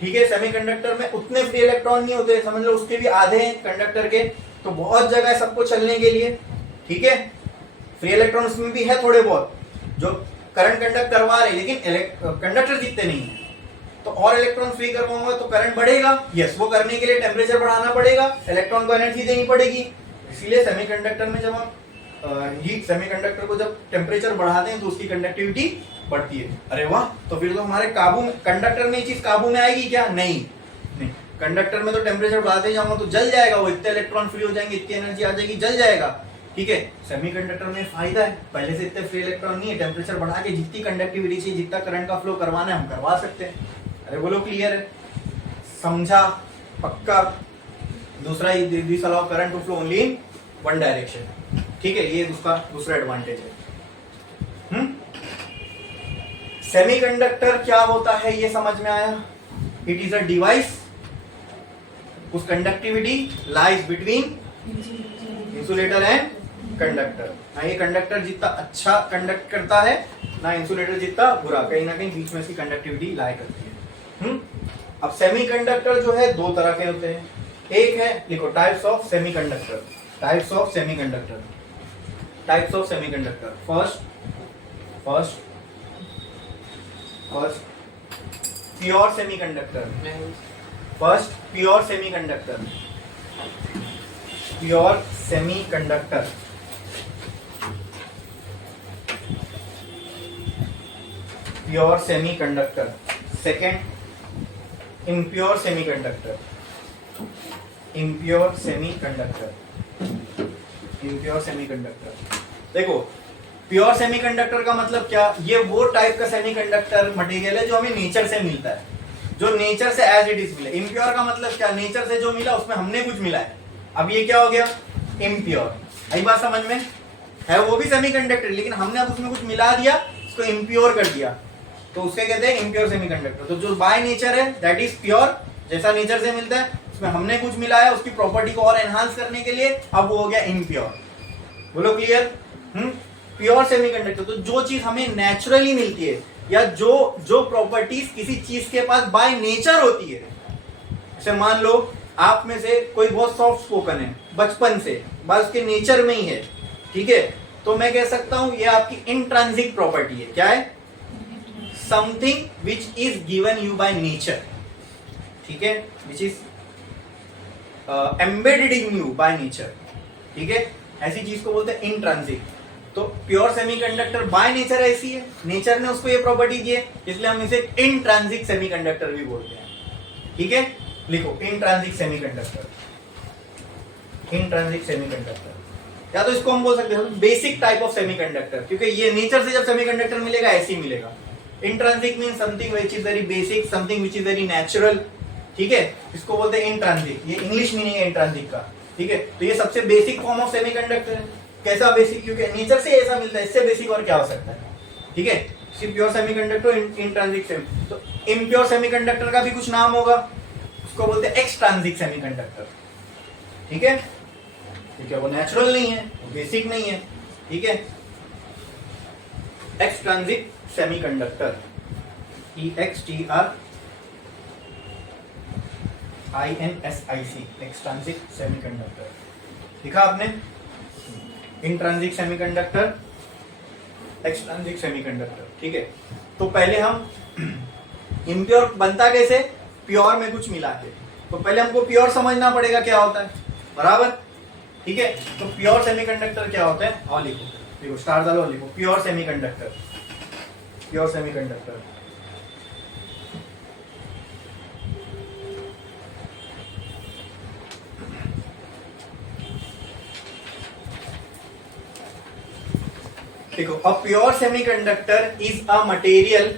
ठीक है, सेमीकंडक्टर में उतने फ्री इलेक्ट्रॉन नहीं होते, समझ लो उसके भी आधे हैं कंडक्टर के, तो बहुत जगह है सबको चलने के लिए। ठीक है, फ्री इलेक्ट्रॉन उसमें भी है थोड़े बहुत जो करंट कंडक्ट करवा रहे, लेकिन कंडक्टर जितने नहीं है। तो और इलेक्ट्रॉन फ्री करवाऊंगा तो करंट बढ़ेगा। यस, वो करने के लिए टेम्परेचर बढ़ाना पड़ेगा, इलेक्ट्रॉन को एनर्जी देनी पड़ेगी। इसीलिए सेमीकंडक्टर में जब आप हीट सेमीकंडक्टर को जब टेम्परेचर बढ़ाते हैं तो उसकी कंडक्टिविटी बढ़ती है। अरे वाह, तो फिर तो हमारे काबू में, कंडक्टर में ये चीज काबू में आएगी क्या? नहीं, कंडक्टर में तो टेम्परेचर बढ़ाते जाऊंगा तो जल जाएगा, वो इतने इलेक्ट्रॉन फ्री हो जाएंगे, इतनी एनर्जी आ जाएगी, जल जाएगा। ठीक है, सेमीकंडक्टर में फायदा है, पहले से इतने फ्री इलेक्ट्रॉन नहीं है, टेम्परेचर बढ़ा के जितनी कंडक्टिविटी चाहिए, जितना करंट का फ्लो करवाना है हम करवा सकते हैं। अरे बोलो क्लियर है? समझा? पक्का? दूसरा, this allow current to flow only in one direction. ठीक है, ये उसका दूसरा एडवांटेज है। सेमीकंडक्टर क्या होता है ये समझ में आया? It is a device whose conductivity lies between insulator and conductor। ना ये कंडक्टर जितना अच्छा कंडक्ट करता है, ना इंसुलेटर जितना बुरा, कहीं ना कहीं बीच में इसकी कंडक्टिविटी लाई करती है। अब सेमीकंडक्टर जो है दो तरह के होते हैं। एक है, लिखो, types of semiconductor. Types of semiconductor, types of semiconductor. First pure semiconductor. First pure semiconductor, pure semiconductor. Pure semiconductor. Second impure semiconductor. Impure semiconductor, impure semiconductor. देखो, प्योर सेमीकंडक्टर का मतलब क्या? ये वो टाइप का सेमीकंडक्टर मटेरियल है जो हमें नेचर से मिलता है, जो नेचर से एज इट इज मिले। इम्प्योर का मतलब क्या? नेचर से जो मिला उसमें हमने कुछ मिला है। अब ये क्या हो गया? इम्प्योर। आई बात समझ में? है वो भी सेमीकंडक्टर, लेकिन हमने अब उसमें कुछ मिला दिया, उसको इम्प्योर कर दिया, तो उसके कहते हैं इम्प्योर सेमीकंडक्टर। तो जो बाय नेचर है दैट इज प्योर, जैसा नेचर से मिलता है, उसमें हमने कुछ मिलाया उसकी प्रॉपर्टी को और एनहांस करने के लिए, अब वो हो गया इम्प्योर। बोलो क्लियर? प्योर सेमीकंडक्टर तो जो चीज हमें नेचुरली मिलती है, या जो प्रॉपर्टीज किसी चीज के पास बाय नेचर होती है। जैसे मान लो आप में से कोई बहुत सॉफ्ट स्पोकन है बचपन से, बस उसके नेचर में ही है, ठीक है, तो मैं कह सकता हूं ये आपकी इंट्रिंसिक प्रॉपर्टी है। क्या है? Something which is given you by nature, ठीक है, which is embedded in you by nature. ठीक है, ऐसी चीज को बोलते हैं इंट्रिंसिक। तो प्योर सेमीकंडक्टर बाय नेचर ऐसी है, नेचर ने उसको ये प्रॉपर्टी दी है, इसलिए हम इसे इंट्रिंसिक सेमीकंडक्टर भी बोलते हैं। ठीक है, लिखो, इंट्रिंसिक सेमीकंडक्टर। इंट्रिंसिक सेमीकंडक्टर, या तो इसको हम बोल सकते हैं बेसिक टाइप ऑफ सेमीकंडक्टर, क्योंकि ये नेचर से जब सेमीकंडक्टर मिलेगा ऐसे ही मिलेगा। Intrinsic mean something which is very basic, something which is very natural, ठीक है, इसको बोलते हैं इंट्रिंसिक। ये इंग्लिश मीनिंग है इंट्रिंसिक का, ठीक है। तो ये सबसे बेसिक फॉर्म ऑफ सेमीकंडक्टर है। कैसा बेसिक? क्योंकि नेचर से ऐसा मिलता है, इससे बेसिक और क्या हो सकता है, ठीक है। सिर्फ प्योर सेमीकंडक्टर, इंट्रिंसिक सेमी। तो इम्प्योर सेमीकंडक्टर का भी कुछ नाम होगा, उसको बोलते हैं एक्सट्रिंसिक सेमीकंडक्टर, ठीक है। ठीक है, वो नेचुरल नहीं है, वो बेसिक नहीं है, ठीक है। Extrinsic semiconductor, EXTRINSIC, extrinsic semiconductor. लिखा आपने? इंट्रिंसिक सेमीकंडक्टर, एक्सट्रिंसिक सेमीकंडक्टर, ठीक है। तो पहले हम इम्प्योर बनता कैसे? प्योर में कुछ मिला के। तो पहले हमको प्योर समझना पड़ेगा क्या होता है, बराबर, ठीक है। तो प्योर सेमीकंडक्टर क्या होता है, और लिखो, देखो स्टार डालो, लिखो प्योर सेमीकंडक्टर। प्योर सेमीकंडक्टर देखो, a pure semiconductor is a material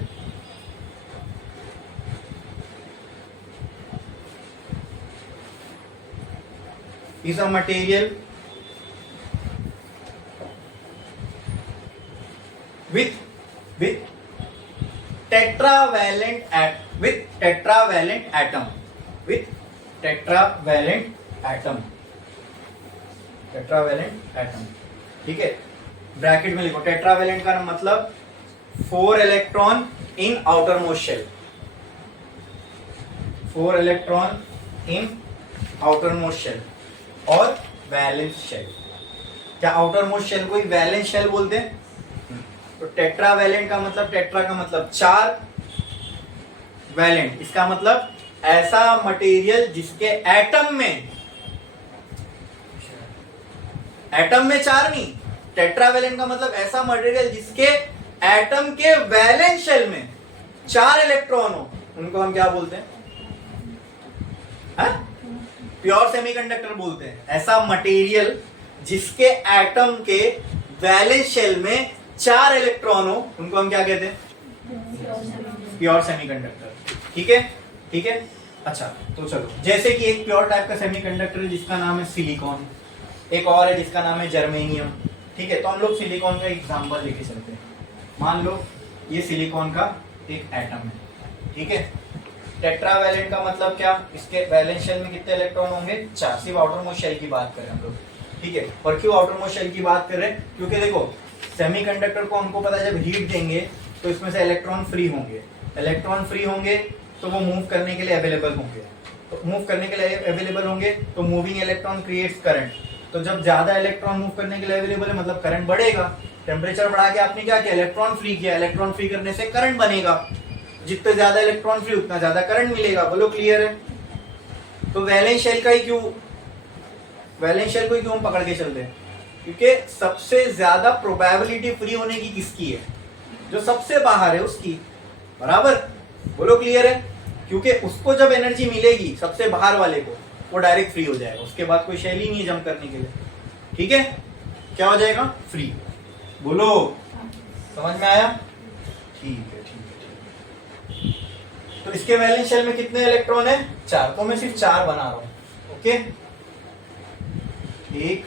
with tetravalent atom, ठीक है। ब्रैकेट में लिखो, टेट्रावेलेंट का मतलब 4 electron in outer most shell, 4 electron in outer most shell और वैलेंस शेल। क्या आउटर मोस्ट शेल को ही वैलेंस शेल बोलते हैं? तो टेट्रावेलेंट का मतलब, टेट्रा का मतलब 4, वैलेंट इसका मतलब ऐसा मटेरियल जिसके एटम में 4 नहीं, टेट्रावेलेंट का मतलब ऐसा मटेरियल जिसके एटम के वैलेंस शेल में 4 इलेक्ट्रॉन हो, उनको हम क्या बोलते हैं? प्योर सेमीकंडक्टर बोलते हैं। ऐसा मटेरियल जिसके एटम के वैलेंस शेल में 4 इलेक्ट्रॉन हो, उनको हम क्या कहते हैं? प्योर सेमीकंडक्टर, ठीक है, ठीक है। अच्छा, तो चलो, जैसे कि एक प्योर टाइप का सेमीकंडक्टर है जिसका नाम है सिलिकॉन, एक और है जिसका नाम है जर्मेनियम, ठीक है। तो हम लोग सिलिकॉन का एग्जांपल लेके चलते हैं। मान लो ये सिलिकॉन का एक एटम है, ठीक है। टेट्रावैलेंट का मतलब क्या? इसके वैलेंस शेल में कितने इलेक्ट्रॉन होंगे? 4। सिर्फ आउटर मोस्ट शेल की बात कर रहे हैं हम लोग, ठीक है। और क्यों आउटर मोस्ट शेल की बात कर रहे हैं? क्योंकि देखो, सेमीकंडक्टर को हमको पता है जब हीट देंगे तो इसमें से इलेक्ट्रॉन फ्री होंगे, इलेक्ट्रॉन फ्री होंगे तो वो मूव करने के लिए अवेलेबल होंगे, तो मूव करने के लिए अवेलेबल होंगे तो मूविंग इलेक्ट्रॉन क्रिएट्स करंट। तो जब ज्यादा इलेक्ट्रॉन मूव करने के लिए अवेलेबल है मतलब करंट बढ़ेगा। टेम्परेचर बढ़ा के आपने क्या किया? इलेक्ट्रॉन फ्री किया, इलेक्ट्रॉन फ्री करने से करंट बनेगा, जितने ज्यादा इलेक्ट्रॉन फ्री उतना ज्यादा करंट मिलेगा। बोलो क्लियर है? तो वैलेंस शेल का ही क्यों, वैलेंस शेल को ही क्यों हम पकड़ के चलते हैं? क्योंकि सबसे ज्यादा प्रोबेबिलिटी फ्री होने की किसकी है? जो सबसे बाहर है उसकी, बराबर। बोलो क्लियर है? क्योंकि उसको जब एनर्जी मिलेगी सबसे बाहर वाले को, वो डायरेक्ट फ्री हो जाएगा, उसके बाद कोई शेल ही नहीं है जंप करने के लिए, ठीक है। क्या हो जाएगा? फ्री। बोलो, समझ में आया? ठीक है, ठीक है। तो इसके वैलेंस शेल में कितने इलेक्ट्रॉन है? 4। तो मैं सिर्फ 4 बना रहा हूं, ओके। 1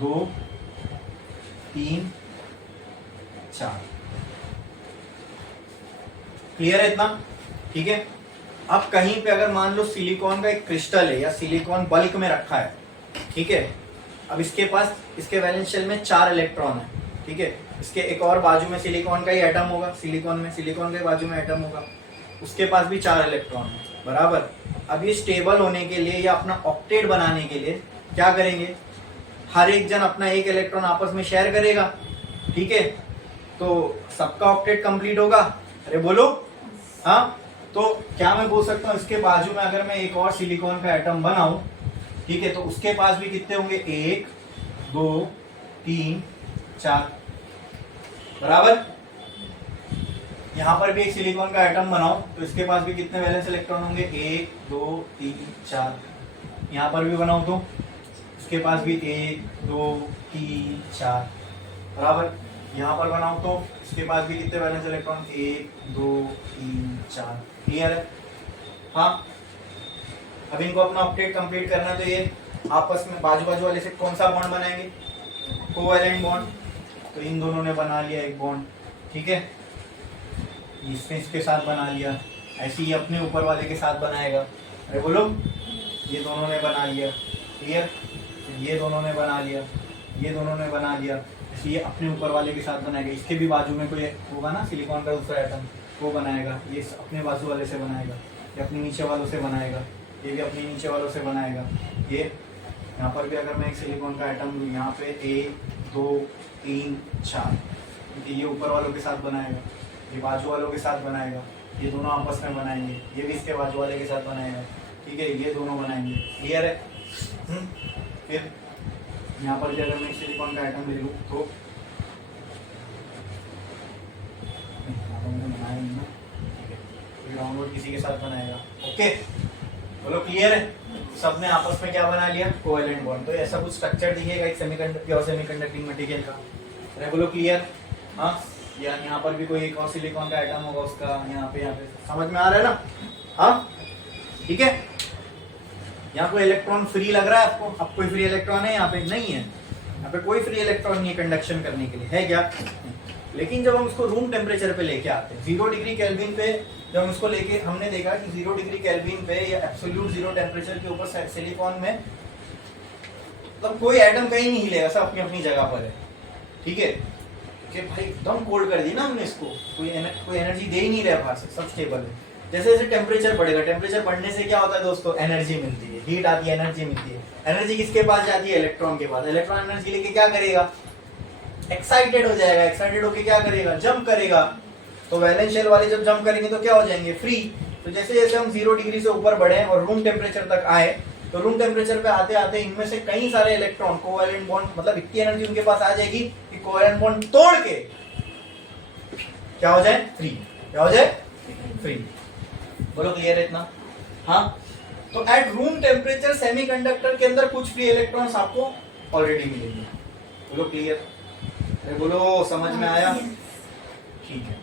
2 3 4। क्लियर है इतना? ठीक है। अब कहीं पे अगर मान लो सिलिकॉन का एक क्रिस्टल है या सिलिकॉन बल्क में रखा है, ठीक है। अब इसके पास, इसके वैलेंस शेल में 4 इलेक्ट्रॉन है, ठीक है। इसके एक और बाजू में सिलिकॉन का ही एटम होगा, सिलिकॉन में सिलिकॉन के बाजू में एटम होगा, उसके पास भी 4 इलेक्ट्रॉन है, बराबर। अब ये स्टेबल होने के लिए या अपना ऑक्टेट बनाने के लिए क्या करेंगे? हर एक जन अपना एक इलेक्ट्रॉन आपस में शेयर करेगा, ठीक है। तो सबका ऑक्टेट कंप्लीट होगा। अरे बोलो, हाँ। तो क्या मैं बोल सकता हूँ, इसके बाजू में अगर मैं एक और सिलिकॉन का एटम बनाऊं, ठीक है, तो उसके पास भी कितने होंगे? 1 2 3 4, बराबर। यहां पर भी एक सिलिकॉन का एटम बनाओ तो इसके पास भी कितने वैलेंस इलेक्ट्रॉन होंगे? 1 2 3 4। यहां पर भी बनाओ तो इसके पास भी 1 2 3 4 बराबर। यहाँ पर बनाऊं तो इसके पास भी कितने वैलेंस इलेक्ट्रॉन 1 2 3 4। क्लियर है? हाँ, अब इनको अपना ऑक्टेट कंप्लीट करना है तो ये आपस में बाजू बाजू वाले से कौन सा बॉन्ड बनाएंगे? Covalent bond. तो इन दोनों ने बना लिया एक बॉन्ड, ठीक है, इसने इसके साथ बना लिया, ऐसे ही अपने ऊपर वाले के साथ बनाएगा। अरे बोलो, ये दोनों ने बना लिया। क्लियर? ये दोनों ने बना लिया, ये दोनों ने बना लिया, ऐसे ये अपने ऊपर वाले के साथ बनाएगा। इसके भी बाजू में कोई होगा ना सिलिकॉन का दूसरा एटम, वो बनाएगा। ये अपने बाजू वाले से बनाएगा, ये अपने नीचे वालों से बनाएगा, ये भी अपने नीचे वालों से बनाएगा। ये यहाँ पर भी अगर मैं एक सिलिकॉन का एटम लूँ, यहाँ पे 1 2 3 4, ये ऊपर वालों के साथ बनाएगा, ये बाजू वालों के साथ बनाएगा, ये दोनों आपस में बनाएंगे, ये भी इसके बाजू वाले के साथ बनाएगा, ठीक है, ये दोनों बनाएंगे। क्लियर है? फिर यहाँ पर भी अगर मैं सिलिकॉन का आइटम ले लूँ तो बनाया नहीं ना, ठीक है, डाउनलोड किसी के साथ बनाएगा। ओके, बोलो क्लियर है? सब ने आपस में क्या बना लिया? Covalent bond. तो ऐसा कुछ स्ट्रक्चर दिखेगा एक सेमीकंडक्टिंग मटेरियल का। अरे बोलो क्लियर? हाँ, या यहाँ पर भी कोई एक और सिलिकॉन का आइटम होगा उसका, यहाँ पे समझ में आ रहा है ना? हाँ, ठीक है। यहाँ कोई इलेक्ट्रॉन फ्री लग रहा है आपको? अब कोई फ्री इलेक्ट्रॉन है यहाँ पे? नहीं है, यहाँ पे कोई फ्री इलेक्ट्रॉन नहीं है कंडक्शन करने के लिए, है क्या? लेकिन जब हम उसको रूम टेम्परेचर पे लेके आते हैं, 0 डिग्री केल्विन पे, जब हम उसको लेके, हमने देखा कि 0 डिग्री केल्विन पे या एब्सोल्यूट 0 टेम्परेचर के ऊपर सिलिकॉन में मतलब कोई एटम कहीं नहीं हिलेगा, सब अपनी अपनी जगह पर है, ठीक है। कि भाई एकदम कोल्ड कर दी ना हमने इसको, कोई एनर्जी दे ही नहीं रहा बाहर से, सब स्टेबल है। जैसे जैसे टेम्परेचर बढ़ेगा, टेम्परेचर बढ़ने से क्या होता है दोस्तों? एनर्जी मिलती है, हीट आती है, एनर्जी मिलती है। एनर्जी किसके पास जाती है? इलेक्ट्रॉन के पास। इलेक्ट्रॉन एनर्जी लेके क्या करेगा? एक्साइटेड हो जाएगा, एक्साइटेड होके क्या करेगा? जंप करेगा। तो वैलेंस शेल वाले जब जंप करेंगे तो क्या हो जाएंगे? फ्री। तो जैसे जैसे हम 0 डिग्री से ऊपर बढ़े और रूम टेम्परेचर तक आए, तो रूम टेम्परेचर पे आते आते इनमें से कई सारे इलेक्ट्रॉन कोवैलेंट बॉन्ड, मतलब इतनी एनर्जी उनके पास आ जाएगी कि कोवैलेंट बॉन्ड तोड़ के क्या हो जाए? फ्री। क्या हो जाए? फ्री। बोलो क्लियर है इतना? हाँ, तो एट रूम टेम्परेचर सेमीकंडक्टर के अंदर कुछ फ्री इलेक्ट्रॉन्स आपको ऑलरेडी मिलेंगे। बोलो क्लियर? अरे बोलो, समझ में आया? ठीक है,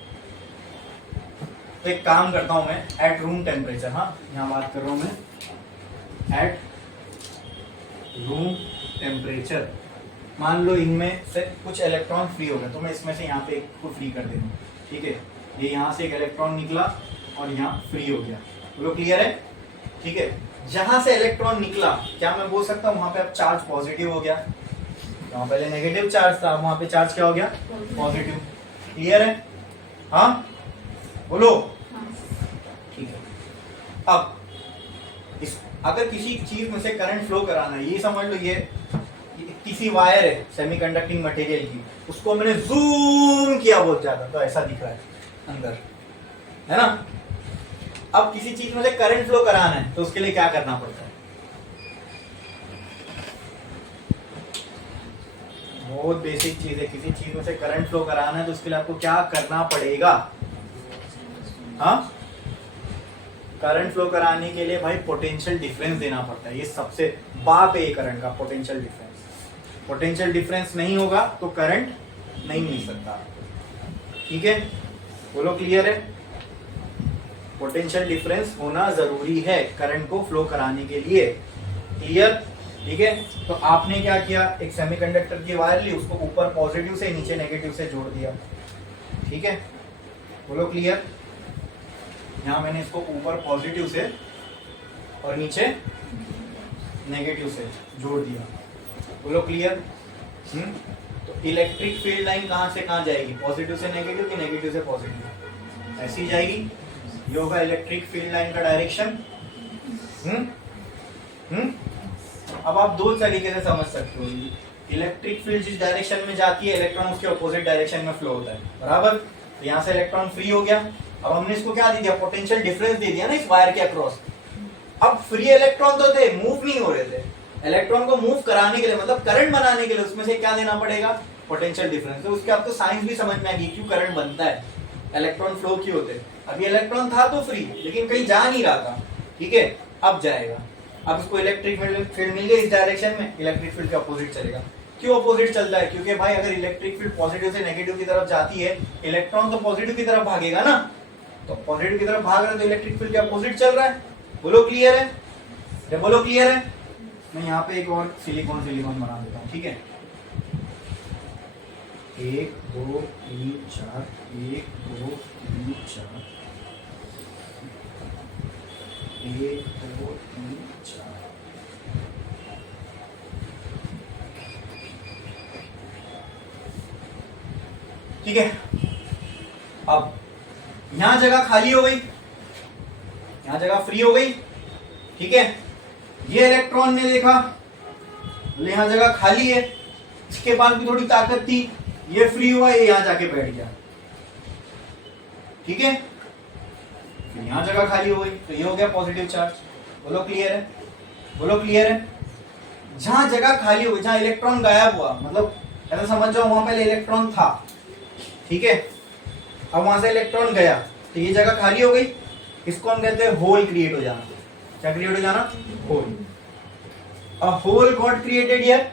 तो एक काम करता हूं मैं, एट रूम टेम्परेचर, हाँ यहां बात कर रहा हूं मैं, एट रूम टेम्परेचर, मान लो इनमें से कुछ इलेक्ट्रॉन फ्री हो गए, तो मैं इसमें से यहाँ पे एक को फ्री कर देता हूँ, ठीक है। ये यहाँ से एक इलेक्ट्रॉन निकला और यहाँ फ्री हो गया। बोलो क्लियर है? ठीक है, जहां से इलेक्ट्रॉन निकला, क्या मैं बोल सकता हूँ वहां पे अब चार्ज पॉजिटिव हो गया? वहां पहले नेगेटिव चार्ज था, वहां पे चार्ज क्या हो गया? पॉजिटिव। क्लियर है? हाँ, बोलो। ठीक है, अब अगर किसी चीज में से करंट फ्लो कराना है, ये समझ लो, ये किसी वायर है सेमीकंडक्टिंग मटेरियल की, उसको मैंने जूम किया बहुत ज्यादा, तो ऐसा दिख रहा है अंदर, है ना? अब किसी चीज में से करंट फ्लो कराना है तो उसके लिए क्या करना पड़ता है? बहुत बेसिक चीज है, किसी चीज में से करंट फ्लो कराना है तो उसके लिए आपको क्या करना पड़ेगा? हाँ, करंट फ्लो कराने के लिए भाई पोटेंशियल डिफरेंस देना पड़ता है। ये सबसे बाप है करंट का, पोटेंशियल डिफरेंस। पोटेंशियल डिफरेंस नहीं होगा तो करंट नहीं मिल सकता, ठीक है। बोलो क्लियर है? पोटेंशियल डिफरेंस होना जरूरी है करंट को फ्लो कराने के लिए। क्लियर? ठीक है, तो आपने क्या किया, एक सेमीकंडक्टर की वायर ली, उसको ऊपर पॉजिटिव से नीचे नेगेटिव से जोड़ दिया, ठीक है। बोलो क्लियर? यहाँ मैंने इसको ऊपर पॉजिटिव से और नीचे नेगेटिव से जोड़ दिया। बोलो क्लियर? तो इलेक्ट्रिक फील्ड लाइन कहाँ से कहाँ जाएगी? पॉजिटिव से नेगेटिव कि नेगेटिव से पॉजिटिव? ऐसी जाएगी। ये होगा इलेक्ट्रिक फील्ड लाइन का डायरेक्शन। अब आप दो तरीके से समझ सकते हो, इलेक्ट्रिक फील्ड जिस डायरेक्शन में जाती है, इलेक्ट्रॉन उसके ऑपोजिट डायरेक्शन में फ्लो होता है, बराबर। तो यहाँ से इलेक्ट्रॉन फ्री हो गया। अब हमने इसको क्या दे दिया? पोटेंशियल डिफरेंस दे दिया ना इस वायर के अक्रॉस। अब फ्री इलेक्ट्रॉन तो थे, मूव नहीं हो रहे थे। इलेक्ट्रॉन को मूव कराने के लिए, मतलब करंट बनाने के लिए, उसमें से क्या देना पड़ेगा? Potential difference. तो उसके आपको साइंस भी समझ में आएगी, क्यों करंट बनता है, इलेक्ट्रॉन फ्लो क्यों होते हैं। अब ये इलेक्ट्रॉन था तो फ्री, लेकिन कहीं जा नहीं रहा था, ठीक है, अब जाएगा। अब इसको इलेक्ट्रिक फील्ड मिल गई इस डायरेक्शन में, इलेक्ट्रिक फील्ड के अपोजिट चलेगा। क्यों अपोजिट चलता है? क्योंकि भाई अगर इलेक्ट्रिक फील्ड पॉजिटिव से नेगेटिव की तरफ जाती है, इलेक्ट्रॉन तो पॉजिटिव की तरफ भागेगा ना, तो पॉजिटिव की तरफ भाग रहा है तो इलेक्ट्रिक फील्ड के अपोजिट चल रहा है। बोलो क्लियर है? क्या बोलो क्लियर है? मैं यहाँ पे एक और सिलिकॉन बना देता हूँ, ठीक है। 1 2 3 4 1 2 3 4 1 2 3 4। ठीक है, अब यहां जगह खाली हो गई, यहां जगह फ्री हो गई, ठीक है। ये इलेक्ट्रॉन ने देखा यहां जगह खाली है, इसके पास भी थोड़ी ताकत थी, ये फ्री हुआ, ये यहां जाके बैठ गया, ठीक है। फिर यहां जगह खाली हो गई तो ये हो गया पॉजिटिव चार्ज। बोलो क्लियर है? बोलो क्लियर है? जहां जगह खाली हो गई, जहां इलेक्ट्रॉन गायब हुआ, मतलब ऐसा समझ जाओ वहां पहले इलेक्ट्रॉन था, ठीक है। अब वहां से इलेक्ट्रॉन गया तो ये जगह खाली हो गई, इसको हम कहते हैं होल क्रिएट हो जाना। क्या क्रिएट हो जाना? Hole. A hole got created here.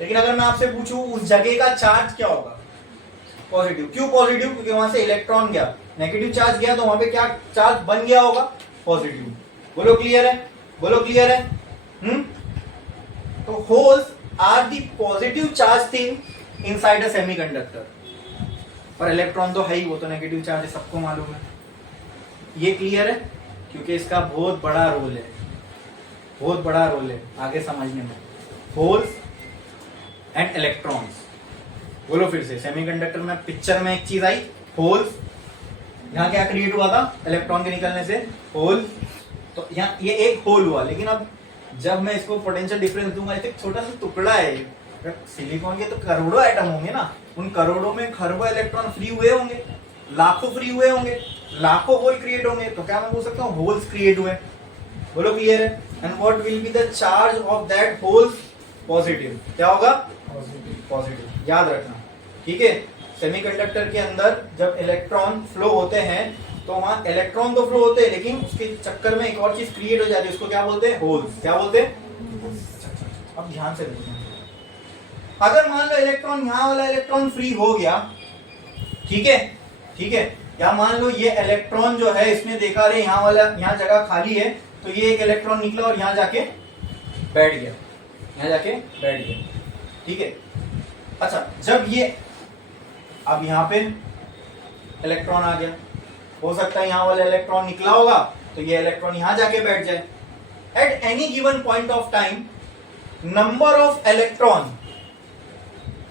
लेकिन अगर मैं आपसे पूछूं उस जगह का चार्ज क्या होगा? पॉजिटिव। क्यों पॉजिटिव? क्योंकि वहां से इलेक्ट्रॉन गया, नेगेटिव चार्ज गया तो वहां पे क्या चार्ज बन गया होगा? पॉजिटिव। बोलो क्लियर है? बोलो क्लियर है? तो holes are the positive charge thing inside a semiconductor. और इलेक्ट्रॉन तो है ही, वो तो नेगेटिव चार्ज है, सबको मालूम है। ये क्लियर है? क्योंकि इसका बहुत बड़ा रोल है, बहुत बड़ा रोल है आगे समझने में। Holes and electrons. बोलो फिर से, सेमीकंडक्टर में पिक्चर में एक चीज आई, होल्स। यहाँ क्या क्रिएट हुआ था? इलेक्ट्रॉन के निकलने से होल। तो यहाँ ये एक होल हुआ, लेकिन अब जब मैं इसको पोटेंशियल डिफरेंस दूंगा, एक छोटा सा टुकड़ा है, सिलिकॉन के तो करोड़ों एटम होंगे ना, उन करोड़ों में खरबों इलेक्ट्रॉन फ्री हुए होंगे, लाखों फ्री हुए होंगे, लाखों होल क्रिएट होंगे, तो क्या मैं बोल सकता हूँ होल्स क्रिएट हुए। बोलो क्लियर है? And what will be the charge of that holes? Positive. क्या होगा? पॉजिटिव। याद रखना, ठीक है। सेमीकंडक्टर के अंदर जब इलेक्ट्रॉन फ्लो होते हैं तो वहां इलेक्ट्रॉन तो फ्लो होते हैं, लेकिन उसके चक्कर में एक और चीज क्रिएट हो जाती है, उसको क्या बोलते हैं? होल्स। क्या बोलते हैं? अब ध्यान से देखना, अगर मान लो इलेक्ट्रॉन, यहां वाला इलेक्ट्रॉन फ्री हो गया, ठीक है, ठीक है, या मान लो ये इलेक्ट्रॉन जो है इसने देखा रे यहाँ वाला, यहाँ जगह खाली है, तो ये एक इलेक्ट्रॉन निकला और यहाँ जाके बैठ गया, यहाँ जाके बैठ गया, ठीक है। अच्छा, जब ये अब यहाँ पे इलेक्ट्रॉन आ गया, हो सकता है यहाँ वाला इलेक्ट्रॉन निकला होगा तो ये इलेक्ट्रॉन यहाँ जाके बैठ जाए। At any given point of time number of electron